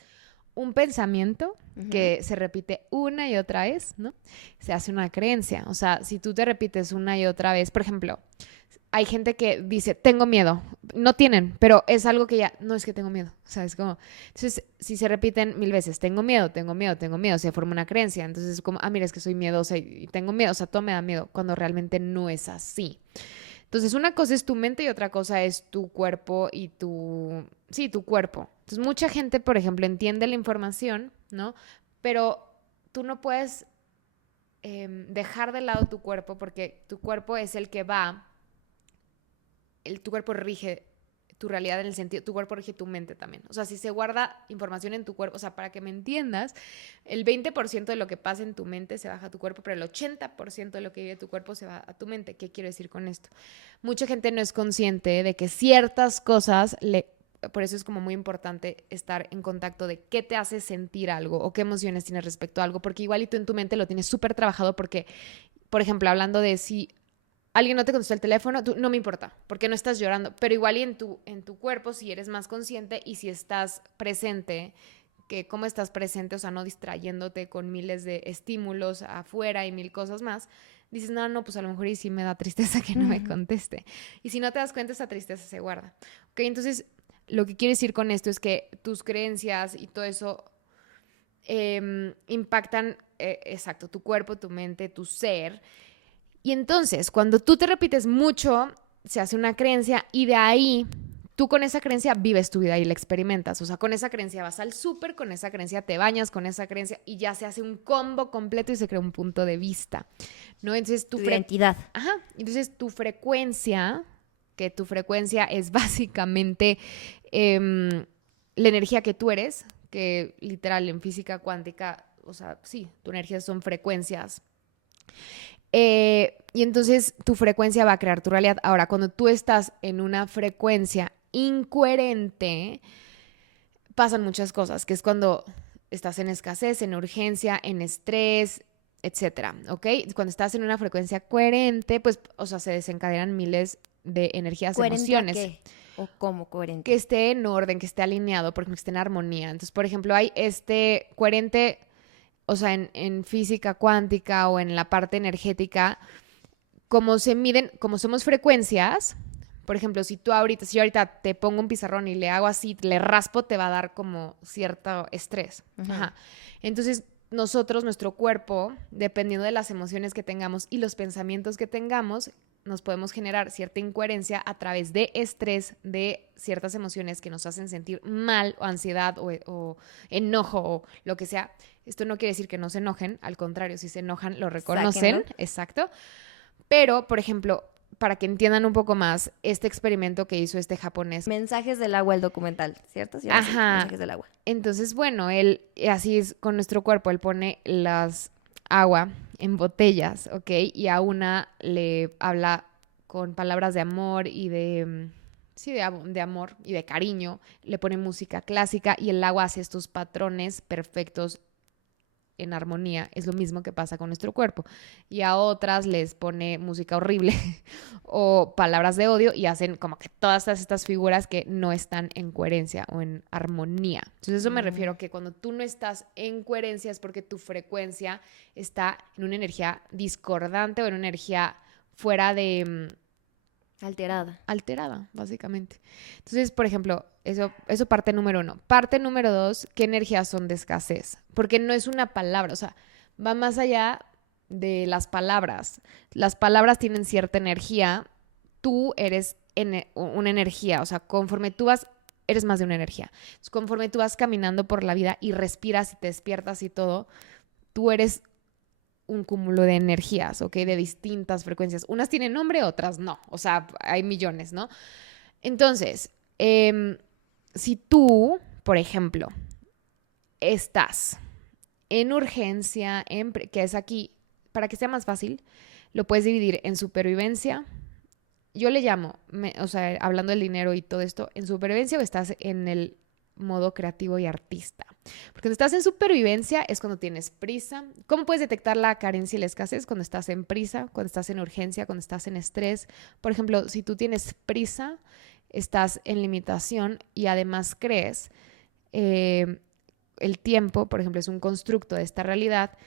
un pensamiento que se repite una y otra vez, ¿no? Se hace una creencia. O sea, si tú te repites una y otra vez, por ejemplo, hay gente que dice, tengo miedo. No tienen, pero es algo que ya, no es que tengo miedo. O sea, es como, entonces, si se repiten 1000 veces, tengo miedo, tengo miedo, tengo miedo, se forma una creencia. Entonces es como, mira, es que soy miedosa y tengo miedo. O sea, todo me da miedo, cuando realmente no es así. Entonces, una cosa es tu mente y otra cosa es tu cuerpo y sí, tu cuerpo. Entonces, mucha gente, por ejemplo, entiende la información, ¿no? Pero tú no puedes dejar de lado tu cuerpo porque tu cuerpo es el que tu cuerpo rige tu realidad en el sentido, tu cuerpo rige tu mente también. O sea, si se guarda información en tu cuerpo, o sea, para que me entiendas, el 20% de lo que pasa en tu mente se baja a tu cuerpo, pero el 80% de lo que vive tu cuerpo se va a tu mente. ¿Qué quiero decir con esto? Mucha gente no es consciente de que ciertas cosas por eso es como muy importante estar en contacto de qué te hace sentir algo o qué emociones tienes respecto a algo, porque igual y tú en tu mente lo tienes súper trabajado porque, por ejemplo, hablando de si alguien no te contestó el teléfono, tú, no me importa, porque no estás llorando, pero igual y en tu cuerpo, si eres más consciente y si estás presente, que cómo estás presente, o sea, no distrayéndote con miles de estímulos afuera y 1000 cosas más, dices, no, pues a lo mejor y sí me da tristeza que no me conteste. Y si no te das cuenta, esa tristeza se guarda. Ok, entonces, lo que quiero decir con esto es que tus creencias y todo eso impactan, exacto, tu cuerpo, tu mente, tu ser. Y entonces, cuando tú te repites mucho, se hace una creencia y de ahí tú con esa creencia vives tu vida y la experimentas. O sea, con esa creencia vas al súper, con esa creencia te bañas, con esa creencia y ya se hace un combo completo y se crea un punto de vista, ¿no? Entonces, tu identidad. Ajá. Entonces, tu frecuencia es básicamente la energía que tú eres, que literal en física cuántica, o sea, sí, tu energía son frecuencias. Y entonces tu frecuencia va a crear tu realidad. Ahora, cuando tú estás en una frecuencia incoherente, pasan muchas cosas, que es cuando estás en escasez, en urgencia, en estrés, etcétera, ¿ok? Cuando estás en una frecuencia coherente, pues, o sea, se desencadenan miles de energías, emociones. ¿Qué? ¿O cómo coherente? Que esté en orden, que esté alineado, porque esté en armonía. Entonces, por ejemplo, hay coherente, o sea, en física cuántica o en la parte energética, como se miden, como somos frecuencias, por ejemplo, si yo ahorita te pongo un pizarrón y le hago así, le raspo, te va a dar como cierto estrés. Ajá. Entonces, nuestro cuerpo, dependiendo de las emociones que tengamos y los pensamientos que tengamos, nos podemos generar cierta incoherencia a través de estrés, de ciertas emociones que nos hacen sentir mal o ansiedad o enojo o lo que sea. Esto no quiere decir que no se enojen, al contrario, si se enojan lo reconocen, sáquenlo. Exacto. Pero, por ejemplo, para que entiendan un poco más este experimento que hizo este japonés. Mensajes del agua, el documental, ¿cierto? Sí, ajá. Mensajes del agua. Entonces, bueno, él, así es con nuestro cuerpo, él pone agua en botellas, ¿ok? Y a una le habla con palabras de amor y de amor y de cariño, le pone música clásica y el agua hace estos patrones perfectos en armonía. Es lo mismo que pasa con nuestro cuerpo. Y a otras les pone música horrible o palabras de odio y hacen como que todas estas figuras que no están en coherencia o en armonía. Entonces eso me refiero que cuando tú no estás en coherencia es porque tu frecuencia está en una energía discordante o en una energía fuera de... Alterada, básicamente. Entonces, por ejemplo, eso parte número 1. Parte número 2, ¿qué energías son de escasez? Porque no es una palabra, o sea, va más allá de las palabras. Las palabras tienen cierta energía. Tú eres una energía, o sea, conforme tú vas, eres más de una energía. Entonces, conforme tú vas caminando por la vida y respiras y te despiertas y todo, tú eres un cúmulo de energías, ¿ok? De distintas frecuencias. Unas tienen nombre, otras no. O sea, hay millones, ¿no? Entonces, si tú, por ejemplo, estás en urgencia, que es aquí, para que sea más fácil, lo puedes dividir en supervivencia, yo le llamo, o sea, hablando del dinero y todo esto, ¿en supervivencia o estás en el modo creativo y artista? Porque cuando estás en supervivencia es cuando tienes prisa. ¿Cómo puedes detectar la carencia y la escasez? Cuando estás en prisa, cuando estás en urgencia, cuando estás en estrés. Por ejemplo, si tú tienes prisa, estás en limitación y además crees el tiempo, por ejemplo, es un constructo de esta realidad,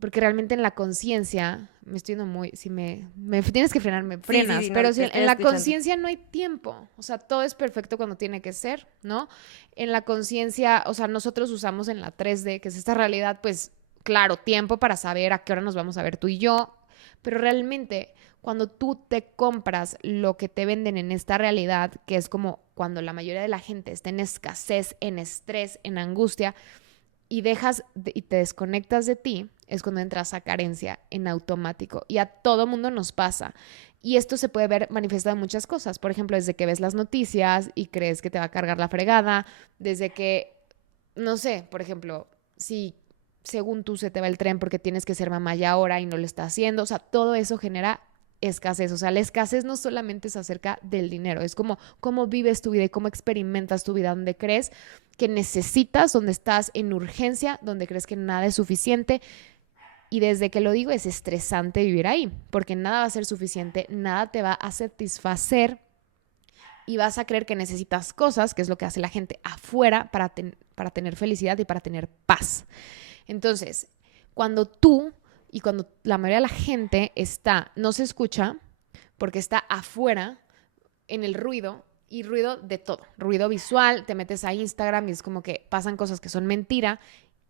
porque realmente en la conciencia, me estoy yendo muy, si me tienes que frenar, me frenas, Sí, no, pero te si estoy en la escuchando. conciencia no hay tiempo, o sea, todo es perfecto cuando tiene que ser, ¿no? En la conciencia, o sea, nosotros usamos en la 3D, que es esta realidad, pues, claro, tiempo para saber a qué hora nos vamos a ver tú y yo, pero realmente cuando tú te compras lo que te venden en esta realidad, que es como cuando la mayoría de la gente está en escasez, en estrés, en angustia, y y te desconectas de ti, es cuando entras a carencia en automático. Y a todo mundo nos pasa. Y esto se puede ver manifestado en muchas cosas. Por ejemplo, desde que ves las noticias y crees que te va a cargar la fregada, desde que, no sé, por ejemplo, si según tú se te va el tren porque tienes que ser mamá ya ahora y no lo está haciendo, o sea, todo eso genera escasez. O sea, la escasez no solamente es acerca del dinero, es como cómo vives tu vida y cómo experimentas tu vida, donde crees que necesitas, donde estás en urgencia, donde crees que nada es suficiente. Y desde que lo digo es estresante vivir ahí, porque nada va a ser suficiente, nada te va a satisfacer y vas a creer que necesitas cosas, que es lo que hace la gente afuera para tener felicidad y para tener paz. Entonces, cuando tú y cuando la mayoría de la gente no se escucha porque está afuera en el ruido y ruido de todo, ruido visual, te metes a Instagram y es como que pasan cosas que son mentira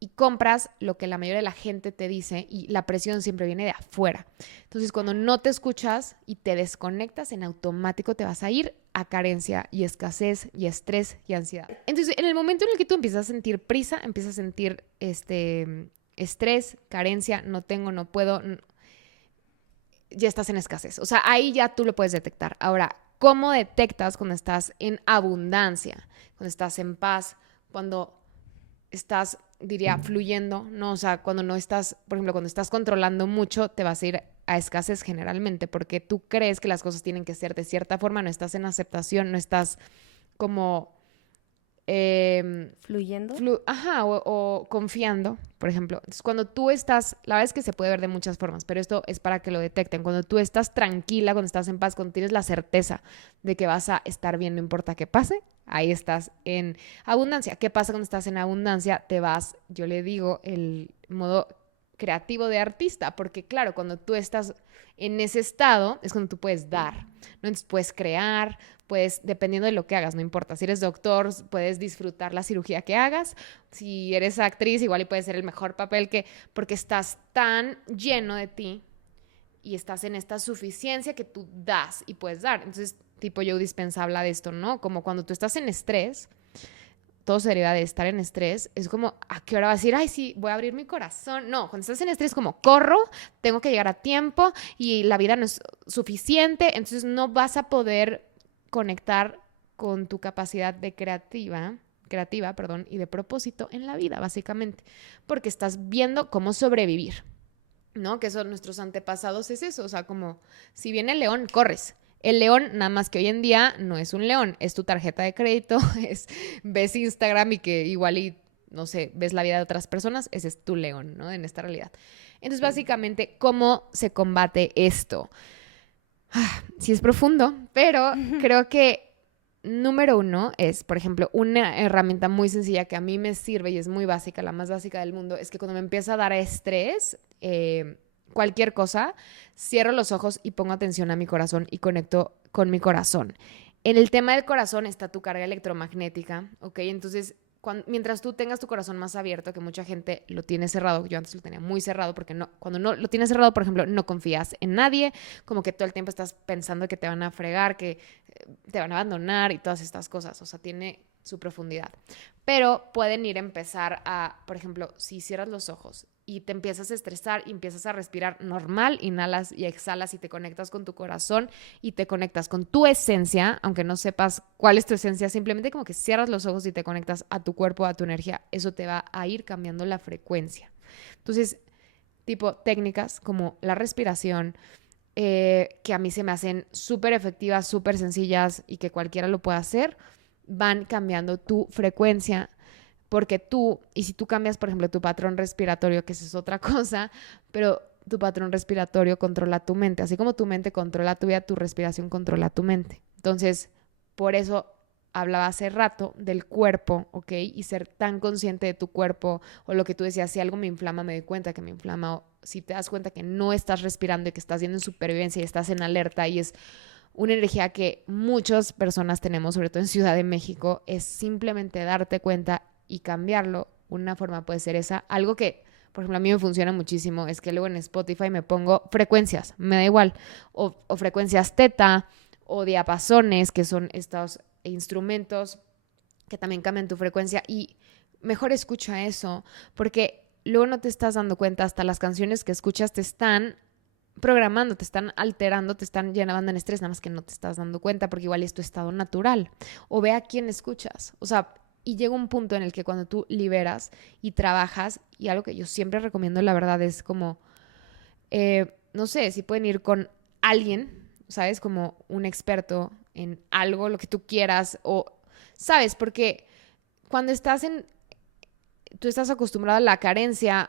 y compras lo que la mayoría de la gente te dice y la presión siempre viene de afuera. Entonces, cuando no te escuchas y te desconectas, en automático te vas a ir a carencia y escasez y estrés y ansiedad. Entonces, en el momento en el que tú empiezas a sentir prisa, empiezas a sentir estrés, carencia, no tengo, no puedo, ya estás en escasez. O sea, ahí ya tú lo puedes detectar. Ahora, ¿cómo detectas cuando estás en abundancia, cuando estás en paz, cuando estás, diría, fluyendo, ¿no? O sea, cuando no estás, por ejemplo, cuando estás controlando mucho, te vas a ir a escasez generalmente, porque tú crees que las cosas tienen que ser de cierta forma, no estás en aceptación, no estás como ¿Fluyendo? o confiando, por ejemplo. Entonces, cuando tú estás, la verdad es que se puede ver de muchas formas, pero esto es para que lo detecten. Cuando tú estás tranquila, cuando estás en paz, cuando tienes la certeza de que vas a estar bien, no importa qué pase, ahí estás en abundancia. ¿Qué pasa cuando estás en abundancia? Te vas, yo le digo, el modo creativo de artista, porque claro, cuando tú estás en ese estado es cuando tú puedes dar, ¿no? Entonces puedes crear, puedes, dependiendo de lo que hagas, no importa, si eres doctor, puedes disfrutar la cirugía que hagas, si eres actriz, igual y puede ser el mejor papel porque estás tan lleno de ti y estás en esta suficiencia que tú das y puedes dar. Entonces, tipo Joe Dispenza habla de esto, ¿no? Como cuando tú estás en estrés, todo se deriva de estar en estrés, es como, ¿a qué hora vas a decir? Ay, sí, voy a abrir mi corazón. No, cuando estás en estrés, como, corro, tengo que llegar a tiempo y la vida no es suficiente, entonces no vas a poder conectar con tu capacidad de creativa, perdón, y de propósito en la vida, básicamente, porque estás viendo cómo sobrevivir, ¿no? Que son nuestros antepasados, es eso, o sea, como, si viene el león, corres. El león, nada más que hoy en día, no es un león, es tu tarjeta de crédito, ves Instagram y que igual y, no sé, ves la vida de otras personas, ese es tu león, ¿no? En esta realidad. Entonces, básicamente, ¿cómo se combate esto? Sí es profundo, pero creo que número uno es, por ejemplo, una herramienta muy sencilla que a mí me sirve y es muy básica, la más básica del mundo, es que cuando me empieza a dar estrés, cualquier cosa, cierro los ojos y pongo atención a mi corazón y conecto con mi corazón. En el tema del corazón está tu carga electromagnética, ¿ok? Entonces, mientras tú tengas tu corazón más abierto, que mucha gente lo tiene cerrado, yo antes lo tenía muy cerrado porque no, cuando no lo tienes cerrado, por ejemplo, no confías en nadie, como que todo el tiempo estás pensando que te van a fregar, que te van a abandonar y todas estas cosas, o sea, tiene su profundidad. Pero pueden ir a empezar a, por ejemplo, si cierras los ojos y te empiezas a estresar y empiezas a respirar normal, inhalas y exhalas y te conectas con tu corazón y te conectas con tu esencia, aunque no sepas cuál es tu esencia, simplemente como que cierras los ojos y te conectas a tu cuerpo, a tu energía, eso te va a ir cambiando la frecuencia. Entonces, tipo técnicas como la respiración, que a mí se me hacen súper efectivas, súper sencillas y que cualquiera lo puede hacer, van cambiando tu frecuencia. Porque y si tú cambias, por ejemplo, tu patrón respiratorio, que esa es otra cosa, pero tu patrón respiratorio controla tu mente. Así como tu mente controla tu vida, tu respiración controla tu mente. Entonces, por eso hablaba hace rato del cuerpo, ¿ok? Y ser tan consciente de tu cuerpo, o lo que tú decías, si algo me inflama, me doy cuenta que me inflama, o si te das cuenta que no estás respirando y que estás yendo en supervivencia y estás en alerta y es una energía que muchas personas tenemos, sobre todo en Ciudad de México, es simplemente darte cuenta y cambiarlo. Una forma puede ser esa. Algo que, por ejemplo, a mí me funciona muchísimo es que luego en Spotify me pongo frecuencias, me da igual, o frecuencias teta o diapasones, que son estos instrumentos que también cambian tu frecuencia, y mejor escucha eso, porque luego no te estás dando cuenta, hasta las canciones que escuchas te están programando, te están alterando, te están llenando en estrés, nada más que no te estás dando cuenta porque igual es tu estado natural. O ve a quién escuchas. O sea, y llega un punto en el que cuando tú liberas y trabajas, y algo que yo siempre recomiendo, la verdad, es como, no sé, si pueden ir con alguien, ¿sabes? Como un experto en algo, lo que tú quieras, o, ¿sabes? Porque cuando tú estás acostumbrado a la carencia,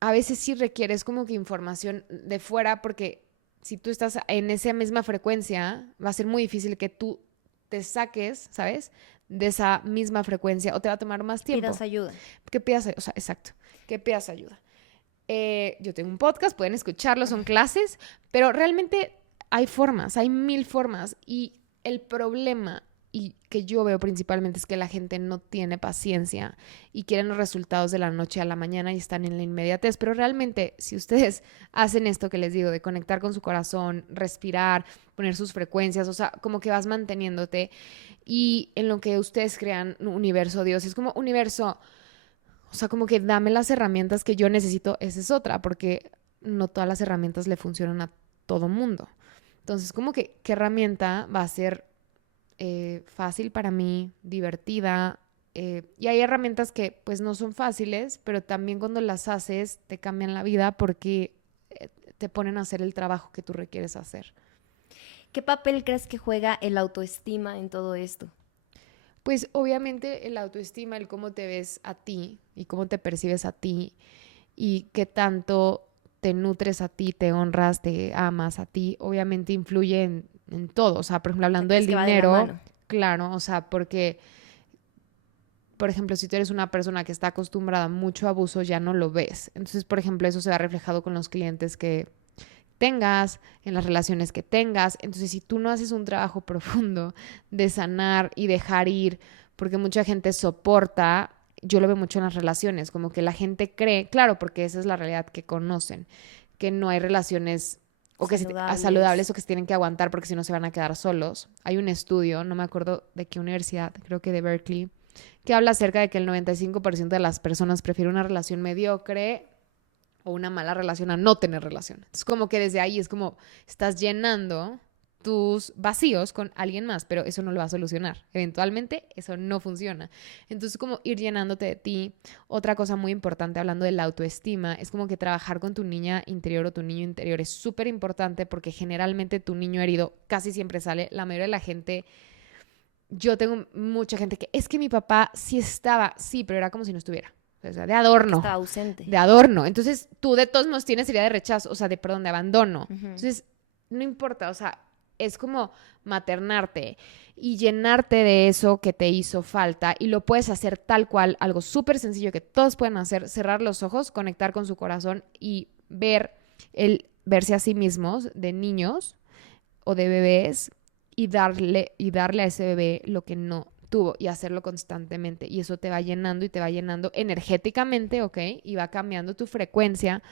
a veces sí requieres como que información de fuera, porque si tú estás en esa misma frecuencia, va a ser muy difícil que tú te saques, ¿sabes? De esa misma frecuencia, o te va a tomar más tiempo. Pidas ayuda. Que pidas, o sea, exacto, que pidas ayuda. Yo tengo un podcast, pueden escucharlo, son clases, pero realmente hay formas, hay 1000 formas, y el problema y que yo veo principalmente es que la gente no tiene paciencia y quieren los resultados de la noche a la mañana y están en la inmediatez. Pero realmente, si ustedes hacen esto que les digo, de conectar con su corazón, respirar, poner sus frecuencias, o sea, como que vas manteniéndote, y en lo que ustedes crean universo, Dios, es como universo, o sea, como que dame las herramientas que yo necesito. Esa es otra, porque no todas las herramientas le funcionan a todo mundo. Entonces, como que, ¿qué herramienta va a ser fácil para mí, divertida? Y hay herramientas que pues no son fáciles, pero también cuando las haces te cambian la vida porque te ponen a hacer el trabajo que tú requieres hacer. ¿Qué papel crees que juega el autoestima en todo esto? Pues obviamente el autoestima, el cómo te ves a ti y cómo te percibes a ti y qué tanto te nutres a ti, te honras, te amas a ti, obviamente influye en todo. O sea, por ejemplo, hablando del dinero, claro, o sea, porque, por ejemplo, si tú eres una persona que está acostumbrada a mucho abuso, ya no lo ves. Entonces, por ejemplo, eso se va reflejado con los clientes que tengas, en las relaciones que tengas. Entonces, si tú no haces un trabajo profundo de sanar y dejar ir, porque mucha gente soporta, yo lo veo mucho en las relaciones, como que la gente cree, claro, porque esa es la realidad que conocen, que no hay relaciones o que saludables o que se tienen que aguantar porque si no se van a quedar solos. Hay un estudio, no me acuerdo de qué universidad, creo que de Berkeley, que habla acerca de que el 95% de las personas prefiere una relación mediocre o una mala relación a no tener relación. Es como que desde ahí es como estás llenando tus vacíos con alguien más, pero eso no lo va a solucionar. Eventualmente eso no funciona. Entonces, como ir llenándote de ti. Otra cosa muy importante hablando de la autoestima es como que trabajar con tu niña interior o tu niño interior es súper importante, porque generalmente tu niño herido casi siempre sale. La mayoría de la gente, yo tengo mucha gente que es que mi papá sí estaba, sí, pero era como si no estuviera. O sea, de adorno. Estaba ausente. De adorno. Entonces, tú de todos modos tienes herida de rechazo, o sea, perdón, de abandono. Entonces, no importa, o sea, es como maternarte y llenarte de eso que te hizo falta, y lo puedes hacer tal cual, algo súper sencillo que todos pueden hacer: cerrar los ojos, conectar con su corazón y verse a sí mismos de niños o de bebés, y darle a ese bebé lo que no tuvo, y hacerlo constantemente, y eso te va llenando y te va llenando energéticamente, ¿ok? Y va cambiando tu frecuencia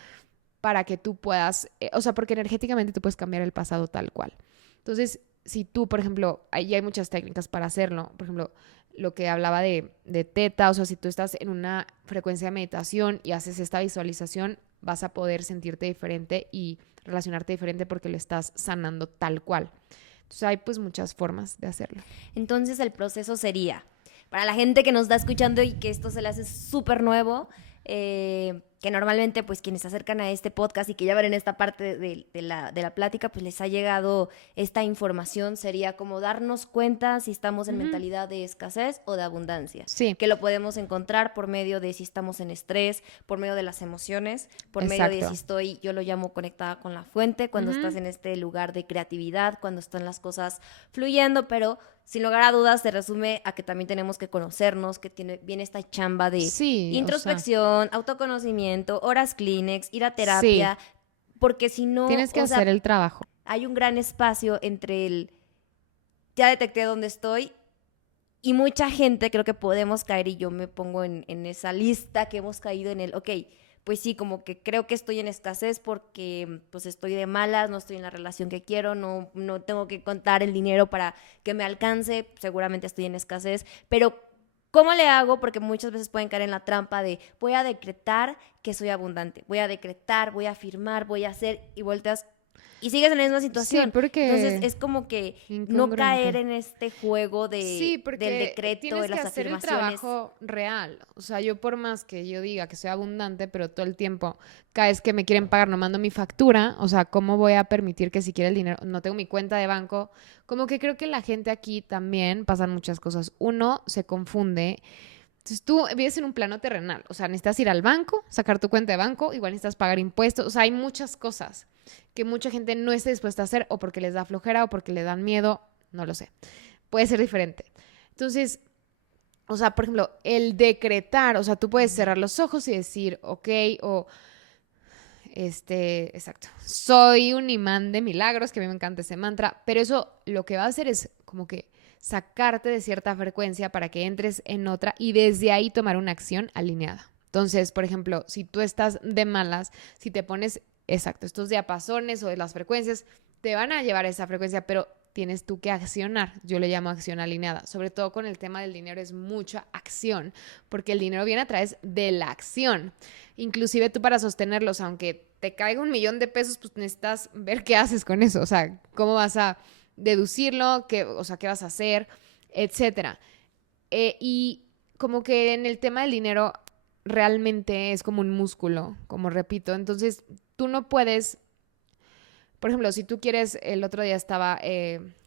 para que tú puedas, o sea, porque energéticamente tú puedes cambiar el pasado tal cual. Entonces, si tú, por ejemplo, ahí hay muchas técnicas para hacerlo. Por ejemplo, lo que hablaba de teta, o sea, si tú estás en una frecuencia de meditación y haces esta visualización, vas a poder sentirte diferente y relacionarte diferente porque lo estás sanando tal cual. Entonces hay pues muchas formas de hacerlo. Entonces el proceso sería, para la gente que nos está escuchando y que esto se le hace súper nuevo, que que normalmente pues quienes se acercan a este podcast y que ya ven en esta parte de la plática, pues les ha llegado esta información, sería como darnos cuenta si estamos en mentalidad de escasez o de abundancia. Sí. Que lo podemos encontrar por medio de si estamos en estrés, por medio de las emociones, por medio de si estoy, yo lo llamo conectada con la fuente, cuando estás en este lugar de creatividad, cuando están las cosas fluyendo, pero sin lugar a dudas se resume a que también tenemos que conocernos, que viene esta chamba de introspección, autoconocimiento, horas Kleenex, ir a terapia, porque si no... Tienes que hacer el trabajo. Hay un gran espacio entre el ya detecté dónde estoy y mucha gente creo que podemos caer, y yo me pongo en esa lista que hemos caído en el, ok, pues sí, como que creo que estoy en escasez porque pues estoy de malas, no estoy en la relación que quiero, no tengo que contar el dinero para que me alcance, seguramente estoy en escasez, pero ¿cómo le hago? Porque muchas veces pueden caer en la trampa de voy a decretar que soy abundante, voy a decretar, voy a afirmar, voy a hacer, y volteas y sigues en la misma situación. Sí, porque entonces es como que no caer en este juego del decreto, de las afirmaciones. Tienes que hacer el trabajo real. O sea, yo por más que yo diga que soy abundante, pero todo el tiempo cada vez que me quieren pagar no mando mi factura, o sea, ¿cómo voy a permitir que si quiere el dinero? No tengo mi cuenta de banco. Como que creo que la gente aquí también pasan muchas cosas. Uno se confunde. Entonces tú vives en un plano terrenal, o sea, necesitas ir al banco, sacar tu cuenta de banco, igual necesitas pagar impuestos, o sea, hay muchas cosas que mucha gente no está dispuesta a hacer, o porque les da flojera, o porque le dan miedo, no lo sé. Puede ser diferente. Entonces, o sea, por ejemplo, el decretar, o sea, tú puedes cerrar los ojos y decir, ok, o exacto, soy un imán de milagros, que a mí me encanta ese mantra, pero eso lo que va a hacer es como que sacarte de cierta frecuencia para que entres en otra y desde ahí tomar una acción alineada. Entonces, por ejemplo, si tú estás de malas, si te pones, exacto, estos diapasones o de las frecuencias, te van a llevar a esa frecuencia, pero tienes tú que accionar. Yo le llamo acción alineada. Sobre todo con el tema del dinero es mucha acción, porque el dinero viene a través de la acción. Inclusive tú para sostenerlos, aunque te caiga $1,000,000, pues necesitas ver qué haces con eso. O sea, cómo vas a deducirlo, qué vas a hacer, etcétera. Y como que en el tema del dinero realmente es como un músculo, como repito. Entonces, tú no puedes, por ejemplo, si tú quieres, el otro día estaba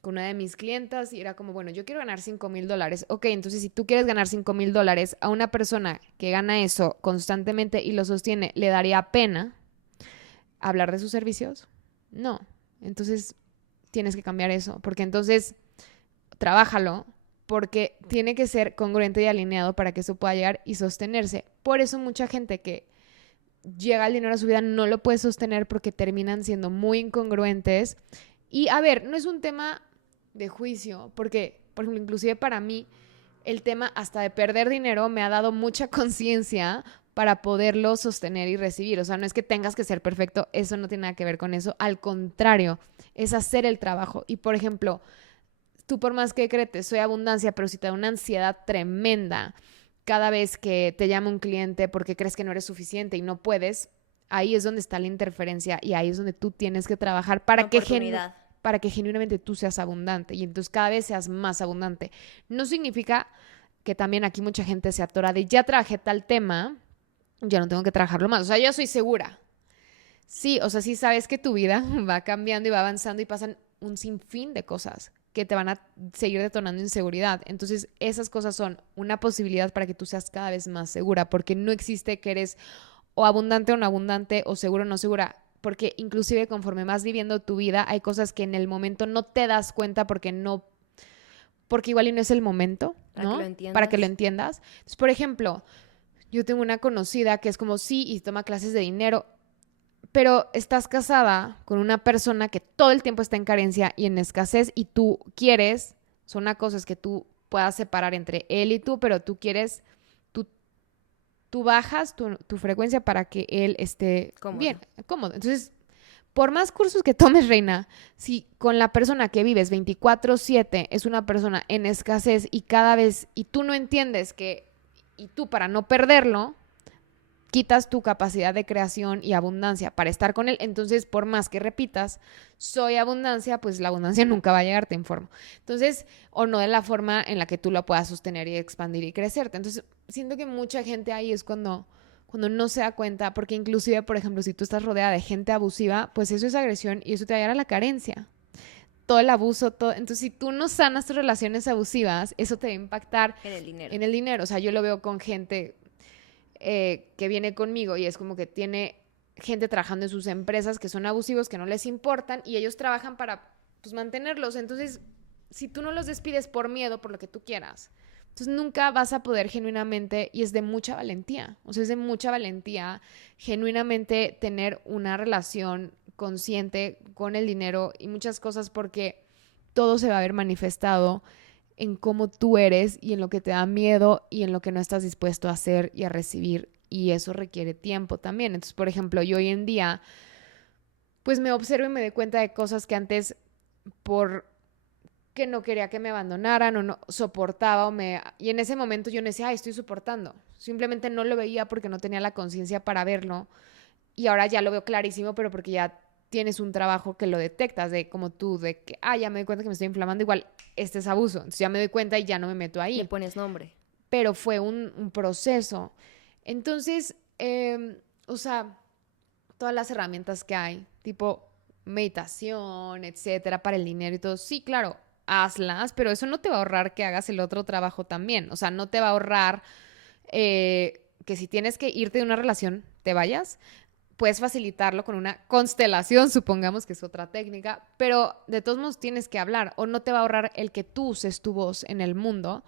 con una de mis clientas y era como, bueno, yo quiero ganar $5,000. Ok, entonces si tú quieres ganar $5,000, a una persona que gana eso constantemente y lo sostiene, ¿le daría pena hablar de sus servicios? No. Entonces tienes que cambiar eso, porque entonces trabájalo, porque tiene que ser congruente y alineado para que eso pueda llegar y sostenerse. Por eso mucha gente que llega el dinero a su vida no lo puede sostener porque terminan siendo muy incongruentes. Y a ver, no es un tema de juicio, porque, por ejemplo, inclusive para mí, el tema hasta de perder dinero me ha dado mucha conciencia para poderlo sostener y recibir. O sea, no es que tengas que ser perfecto, eso no tiene nada que ver con eso. Al contrario, es hacer el trabajo. Y, por ejemplo, tú por más que decretes, soy abundancia, pero si te da una ansiedad tremenda cada vez que te llama un cliente porque crees que no eres suficiente y no puedes, ahí es donde está la interferencia y ahí es donde tú tienes que trabajar para que genuinamente tú seas abundante y entonces cada vez seas más abundante. No significa que también aquí mucha gente se atora de ya trabajé tal tema, ya no tengo que trabajarlo más. O sea, yo soy segura. Sí, o sea, sí sabes que tu vida va cambiando y va avanzando y pasan un sinfín de cosas que te van a seguir detonando inseguridad. Entonces, esas cosas son una posibilidad para que tú seas cada vez más segura, porque no existe que eres o abundante o no abundante, o seguro o no segura, porque inclusive conforme vas viviendo tu vida, hay cosas que en el momento no te das cuenta porque igual y no es el momento, ¿no? Para que lo entiendas. Entonces, por ejemplo, yo tengo una conocida que es como sí y toma clases de dinero, pero estás casada con una persona que todo el tiempo está en carencia y en escasez y tú quieres, son una cosa es que tú puedas separar entre él y tú, pero tú quieres, tú bajas tu frecuencia para que él esté bien, cómodo. Entonces, por más cursos que tomes, reina, si con la persona que vives 24/7 es una persona en escasez y cada vez, y tú no entiendes y tú para no perderlo, quitas tu capacidad de creación y abundancia para estar con él, entonces por más que repitas, soy abundancia, pues la abundancia nunca va a llegar, te informo. Entonces, o no de la forma en la que tú la puedas sostener y expandir y crecerte. Entonces, siento que mucha gente ahí es cuando cuando no se da cuenta, porque inclusive, por ejemplo, si tú estás rodeada de gente abusiva, pues eso es agresión y eso te va a llevar a la carencia. Todo el abuso, todo. Entonces, si tú no sanas tus relaciones abusivas, eso te va a impactar En el dinero. en el dinero. O sea, yo lo veo con gente que viene conmigo y es como que tiene gente trabajando en sus empresas que son abusivos, que no les importan y ellos trabajan para pues mantenerlos. Entonces, si tú no los despides por miedo, por lo que tú quieras, entonces nunca vas a poder genuinamente, y es de mucha valentía, o sea, es de mucha valentía genuinamente tener una relación consciente con el dinero y muchas cosas porque todo se va a ver manifestado en cómo tú eres y en lo que te da miedo y en lo que no estás dispuesto a hacer y a recibir. Y eso requiere tiempo también. Entonces, por ejemplo, yo hoy en día, pues me observo y me doy cuenta de cosas que antes por que no quería que me abandonaran o no soportaba y en ese momento yo no decía, ay, estoy soportando. Simplemente no lo veía porque no tenía la conciencia para verlo y ahora ya lo veo clarísimo, pero porque ya tienes un trabajo que lo detectas, de como tú, de que, ya me doy cuenta que me estoy inflamando, igual este es abuso. Entonces ya me doy cuenta y ya no me meto ahí. Le pones nombre. Pero fue un proceso. Entonces, o sea, todas las herramientas que hay, tipo meditación, etcétera, para el dinero y todo, sí, claro, hazlas, pero eso no te va a ahorrar que hagas el otro trabajo también. O sea, no te va a ahorrar que si tienes que irte de una relación, te vayas. Puedes facilitarlo con una constelación, supongamos que es otra técnica, pero de todos modos tienes que hablar o no te va a ahorrar el que tú uses tu voz en el mundo,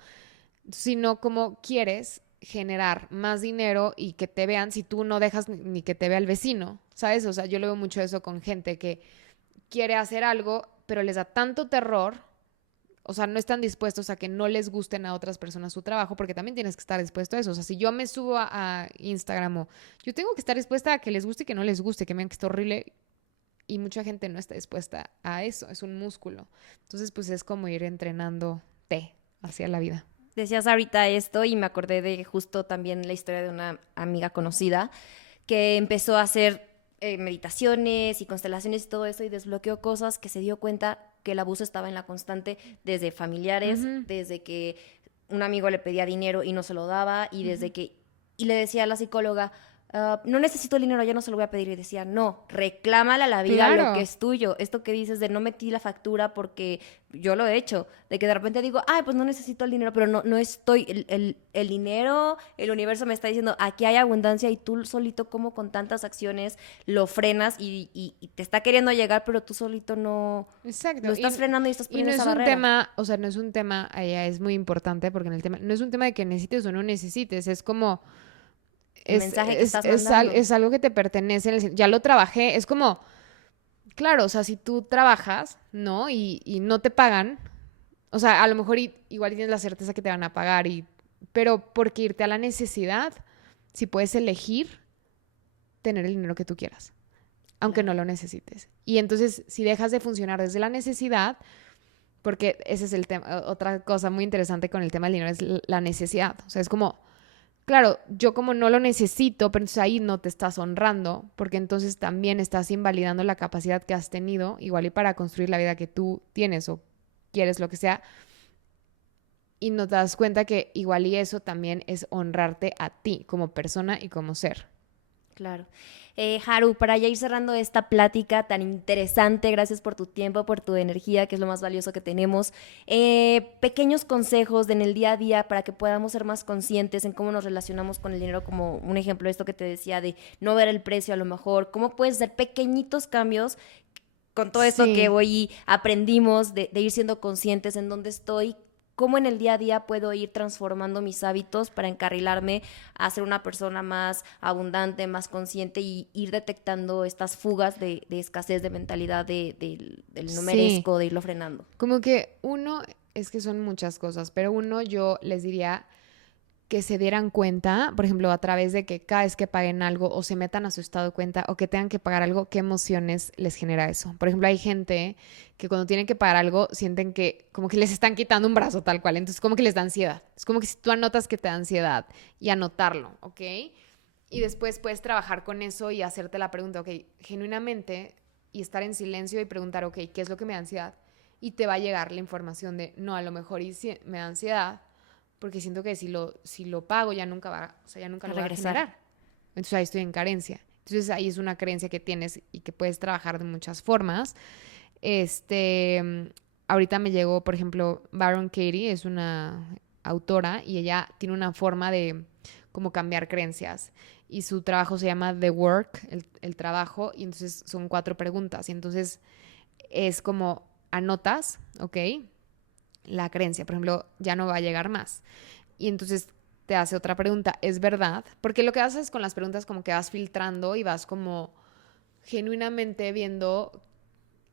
sino como quieres generar más dinero y que te vean si tú no dejas ni que te vea el vecino, ¿sabes? O sea, yo lo veo mucho eso con gente que quiere hacer algo, pero les da tanto terror, o sea, no están dispuestos a que no les gusten a otras personas su trabajo, porque también tienes que estar dispuesto a eso. O sea, si yo me subo a Instagram o yo tengo que estar dispuesta a que les guste y que no les guste, que me vean que está horrible y mucha gente no está dispuesta a eso, es un músculo. Entonces, pues es como ir entrenándote hacia la vida. Decías ahorita esto y me acordé de justo también la historia de una amiga conocida que empezó a hacer meditaciones y constelaciones y todo eso y desbloqueó cosas que se dio cuenta que el abuso estaba en la constante desde familiares, desde que un amigo le pedía dinero y no se lo daba y desde que y le decía a la psicóloga, no necesito el dinero, yo no se lo voy a pedir. Y decía, no, reclámale a la vida lo que es tuyo. Esto que dices de no metí la factura porque yo lo he hecho. De que de repente digo, ay, pues no necesito el dinero, pero no estoy. El dinero, el universo me está diciendo, aquí hay abundancia y tú solito, como con tantas acciones, lo frenas y te está queriendo llegar, pero tú solito no. Exacto. Lo estás frenando y estás Y no poniendo es esa un barrera. tema, o sea, no es un tema, allá es muy importante porque en el tema, no es un tema de que necesites o no necesites, es como El mensaje que estás mandando. es algo que te pertenece, ya lo trabajé, es como, claro, o sea, si tú trabajas, ¿no? Y no te pagan, o sea, a lo mejor igual tienes la certeza que te van a pagar, pero porque irte a la necesidad, si puedes elegir tener el dinero que tú quieras, aunque no lo necesites. Y entonces, si dejas de funcionar desde la necesidad, porque ese es el tema, otra cosa muy interesante con el tema del dinero es la necesidad, o sea, es como claro, yo como no lo necesito, pero entonces ahí no te estás honrando, porque entonces también estás invalidando la capacidad que has tenido, igual y para construir la vida que tú tienes o quieres, lo que sea, y no te das cuenta que igual y eso también es honrarte a ti como persona y como ser. Claro. Haru, para ya ir cerrando esta plática tan interesante, gracias por tu tiempo, por tu energía, que es lo más valioso que tenemos. Pequeños consejos en el día a día para que podamos ser más conscientes en cómo nos relacionamos con el dinero, como un ejemplo esto que te decía de no ver el precio a lo mejor, cómo puedes hacer pequeñitos cambios con todo esto que Sí. hoy aprendimos de ir siendo conscientes en dónde estoy, cómo en el día a día puedo ir transformando mis hábitos para encarrilarme a ser una persona más abundante, más consciente y ir detectando estas fugas de escasez de mentalidad del no Sí, merezco, de irlo frenando. como que uno, es que son muchas cosas, pero uno yo les diría que se dieran cuenta, por ejemplo, a través de que cada vez que paguen algo o se metan a su estado de cuenta o que tengan que pagar algo, qué emociones les genera eso. Por ejemplo, hay gente que cuando tienen que pagar algo sienten que como que les están quitando un brazo tal cual, entonces como que les da ansiedad. Es como que si tú anotas que te da ansiedad y anotarlo, ¿ok? Y después puedes trabajar con eso y hacerte la pregunta, ok, genuinamente, y estar en silencio y preguntar, ok, ¿qué es lo que me da ansiedad? Y te va a llegar la información de, no, a lo mejor me da ansiedad porque siento que si lo pago ya nunca va, o sea, ya nunca A lo voy a regresar. generar. Entonces ahí estoy en carencia. Entonces ahí es una creencia que tienes y que puedes trabajar de muchas formas. Ahorita me llegó, por ejemplo, Baron Katie, es una autora y ella tiene una forma de como cambiar creencias. Y su trabajo se llama The Work, el trabajo, y entonces son 4 preguntas. Y entonces es como anotas, ¿ok? La creencia, por ejemplo, ya no va a llegar más. Y entonces te hace otra pregunta, ¿es verdad? Porque lo que haces con las preguntas como que vas filtrando y vas como genuinamente viendo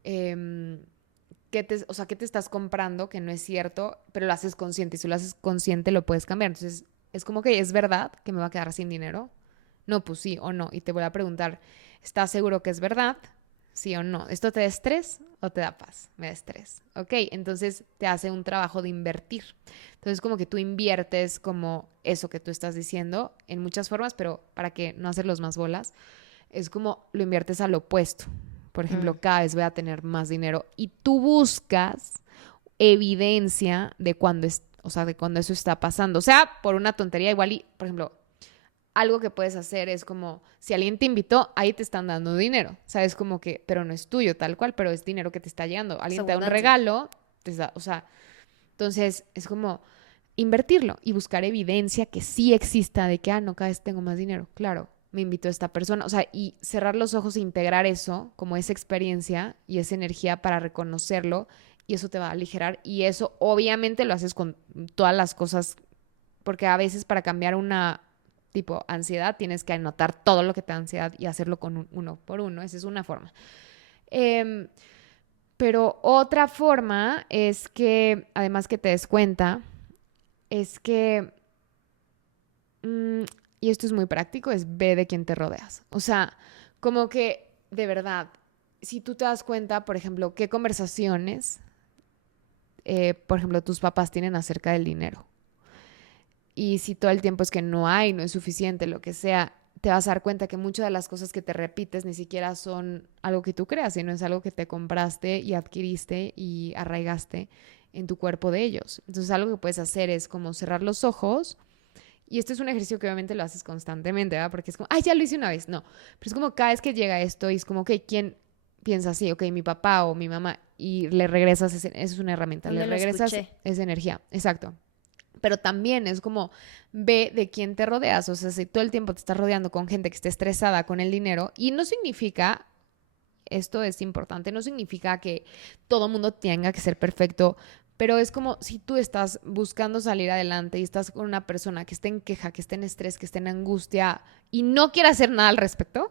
qué te estás comprando que no es cierto, pero lo haces consciente. Y si lo haces consciente lo puedes cambiar. Entonces es como que es verdad que me va a quedar sin dinero. No, pues sí o no. Y te voy a preguntar, ¿estás seguro que es verdad? Sí o no. ¿Esto te da estrés o te da paz? Me da estrés. Ok, entonces te hace un trabajo de invertir. Entonces como que tú inviertes como eso que tú estás diciendo en muchas formas, pero para que no hacerlos más bolas, es como lo inviertes al opuesto. Por ejemplo, cada vez voy a tener más dinero y tú buscas evidencia de o sea, de cuando eso está pasando. O sea, por una tontería igual y, por ejemplo, algo que puedes hacer es como, si alguien te invitó, ahí te están dando dinero. Sabes como que, pero no es tuyo tal cual, pero es dinero que te está llegando. Es Alguien te da un abundancia. regalo, o sea, entonces es como invertirlo y buscar evidencia que sí exista de que, no, cada vez tengo más dinero. Claro, me invitó esta persona. O sea, y cerrar los ojos e integrar eso como esa experiencia y esa energía para reconocerlo y eso te va a aligerar. Y eso obviamente lo haces con todas las cosas, porque a veces para cambiar una tipo ansiedad tienes que anotar todo lo que te da ansiedad y hacerlo con uno por uno. Esa es una forma. Eh, pero otra forma es que, además que te des cuenta, es que, mm, y esto es muy práctico, es ve de quién te rodeas. O sea, como que, de verdad, si tú te das cuenta, por ejemplo, qué conversaciones, por ejemplo, tus papás tienen acerca del dinero. Y si todo el tiempo es que no hay, no es suficiente, lo que sea, te vas a dar cuenta que muchas de las cosas que te repites ni siquiera son algo que tú creas, sino es algo que te compraste y adquiriste y arraigaste en tu cuerpo de ellos. Entonces algo que puedes hacer es como cerrar los ojos. Y esto es un ejercicio que obviamente lo haces constantemente, ¿verdad? Porque es como, ay, ya lo hice una vez. No, pero es como cada vez que llega esto y es como, ok, ¿quién piensa así? Ok, mi papá o mi mamá. Y le regresas, esa es una herramienta, le ¿Dónde lo regresas escuché? esa energía. Exacto. Pero también es como, ve de quién te rodeas. O sea, si todo el tiempo te estás rodeando con gente que esté estresada con el dinero, y no significa, esto es importante, no significa que todo mundo tenga que ser perfecto, pero es como si tú estás buscando salir adelante y estás con una persona que esté en queja, que esté en estrés, que esté en angustia y no quiere hacer nada al respecto,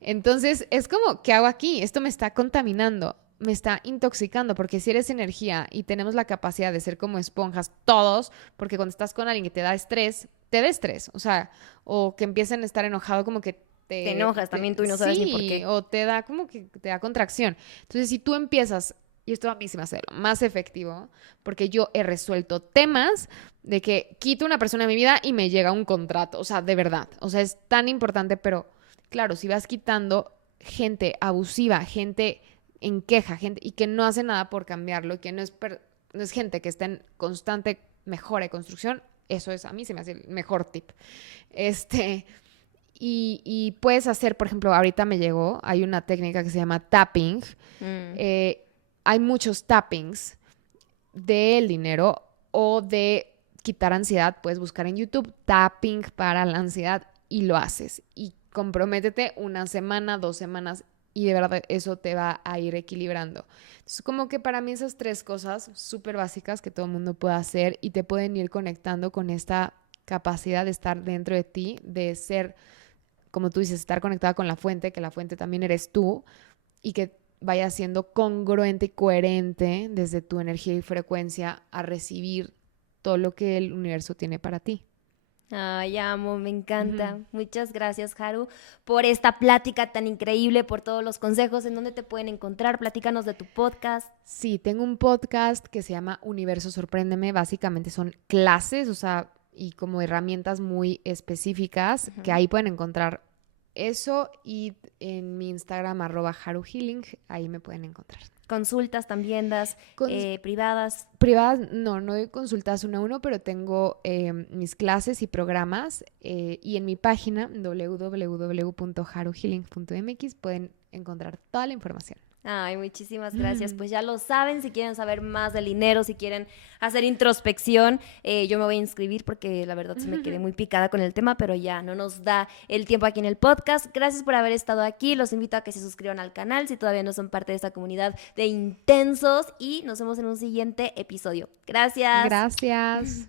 entonces es como, ¿qué hago aquí? Esto me está contaminando, me está intoxicando, porque si eres energía y tenemos la capacidad de ser como esponjas todos, porque cuando estás con alguien que te da estrés, te da estrés, o sea, o que empiecen a estar enojado como que Te enojas también tú y no sabes ni por sí, qué. o te da como que te da contracción. Entonces, si tú empiezas, y esto a mí se me hace lo más efectivo, porque yo he resuelto temas de que quito una persona de mi vida y me llega un contrato, o sea, de verdad, o sea, es tan importante, pero claro, si vas quitando gente abusiva, gente en queja, gente y que no hace nada por cambiarlo, y que no es gente que está en constante mejora y construcción, eso es a mí se me hace el mejor tip. Este, y puedes hacer, por ejemplo, ahorita me llegó, hay una técnica que se llama tapping. Mm. Eh, Hay muchos tappings del dinero o de quitar ansiedad. Puedes buscar en YouTube tapping para la ansiedad y lo haces. Y comprométete una semana, 2 semanas y de verdad eso te va a ir equilibrando. Entonces, como que para mí esas 3 cosas súper básicas que todo el mundo puede hacer y te pueden ir conectando con esta capacidad de estar dentro de ti, de ser, como tú dices, estar conectada con la fuente, que la fuente también eres tú y que vaya siendo congruente y coherente desde tu energía y frecuencia a recibir todo lo que el universo tiene para ti. Ay, amo, me Ujú. encanta. Muchas gracias, Haru, por esta plática tan increíble, por todos los consejos. ¿En dónde te pueden encontrar? Platícanos de tu podcast. Sí, tengo un podcast que se llama Universo Sorpréndeme. Básicamente son clases, o sea, y como herramientas muy específicas que Ujú. ahí pueden encontrar eso y en mi Instagram @haruhealing, ahí me pueden encontrar. Consultas también das, privadas. Privadas, no doy consultas uno a uno, pero tengo mis clases y programas y en mi página www.haruhealing.mx pueden encontrar toda la información. Ay, muchísimas gracias. Pues ya lo saben, si quieren saber más del dinero, si quieren hacer introspección, yo me voy a inscribir porque la verdad sí me quedé muy picada con el tema, pero ya no nos da el tiempo aquí en el podcast. Gracias por haber estado aquí. Los invito a que se suscriban al canal si todavía no son parte de esta comunidad de intensos y nos vemos en un siguiente episodio. Gracias. Gracias.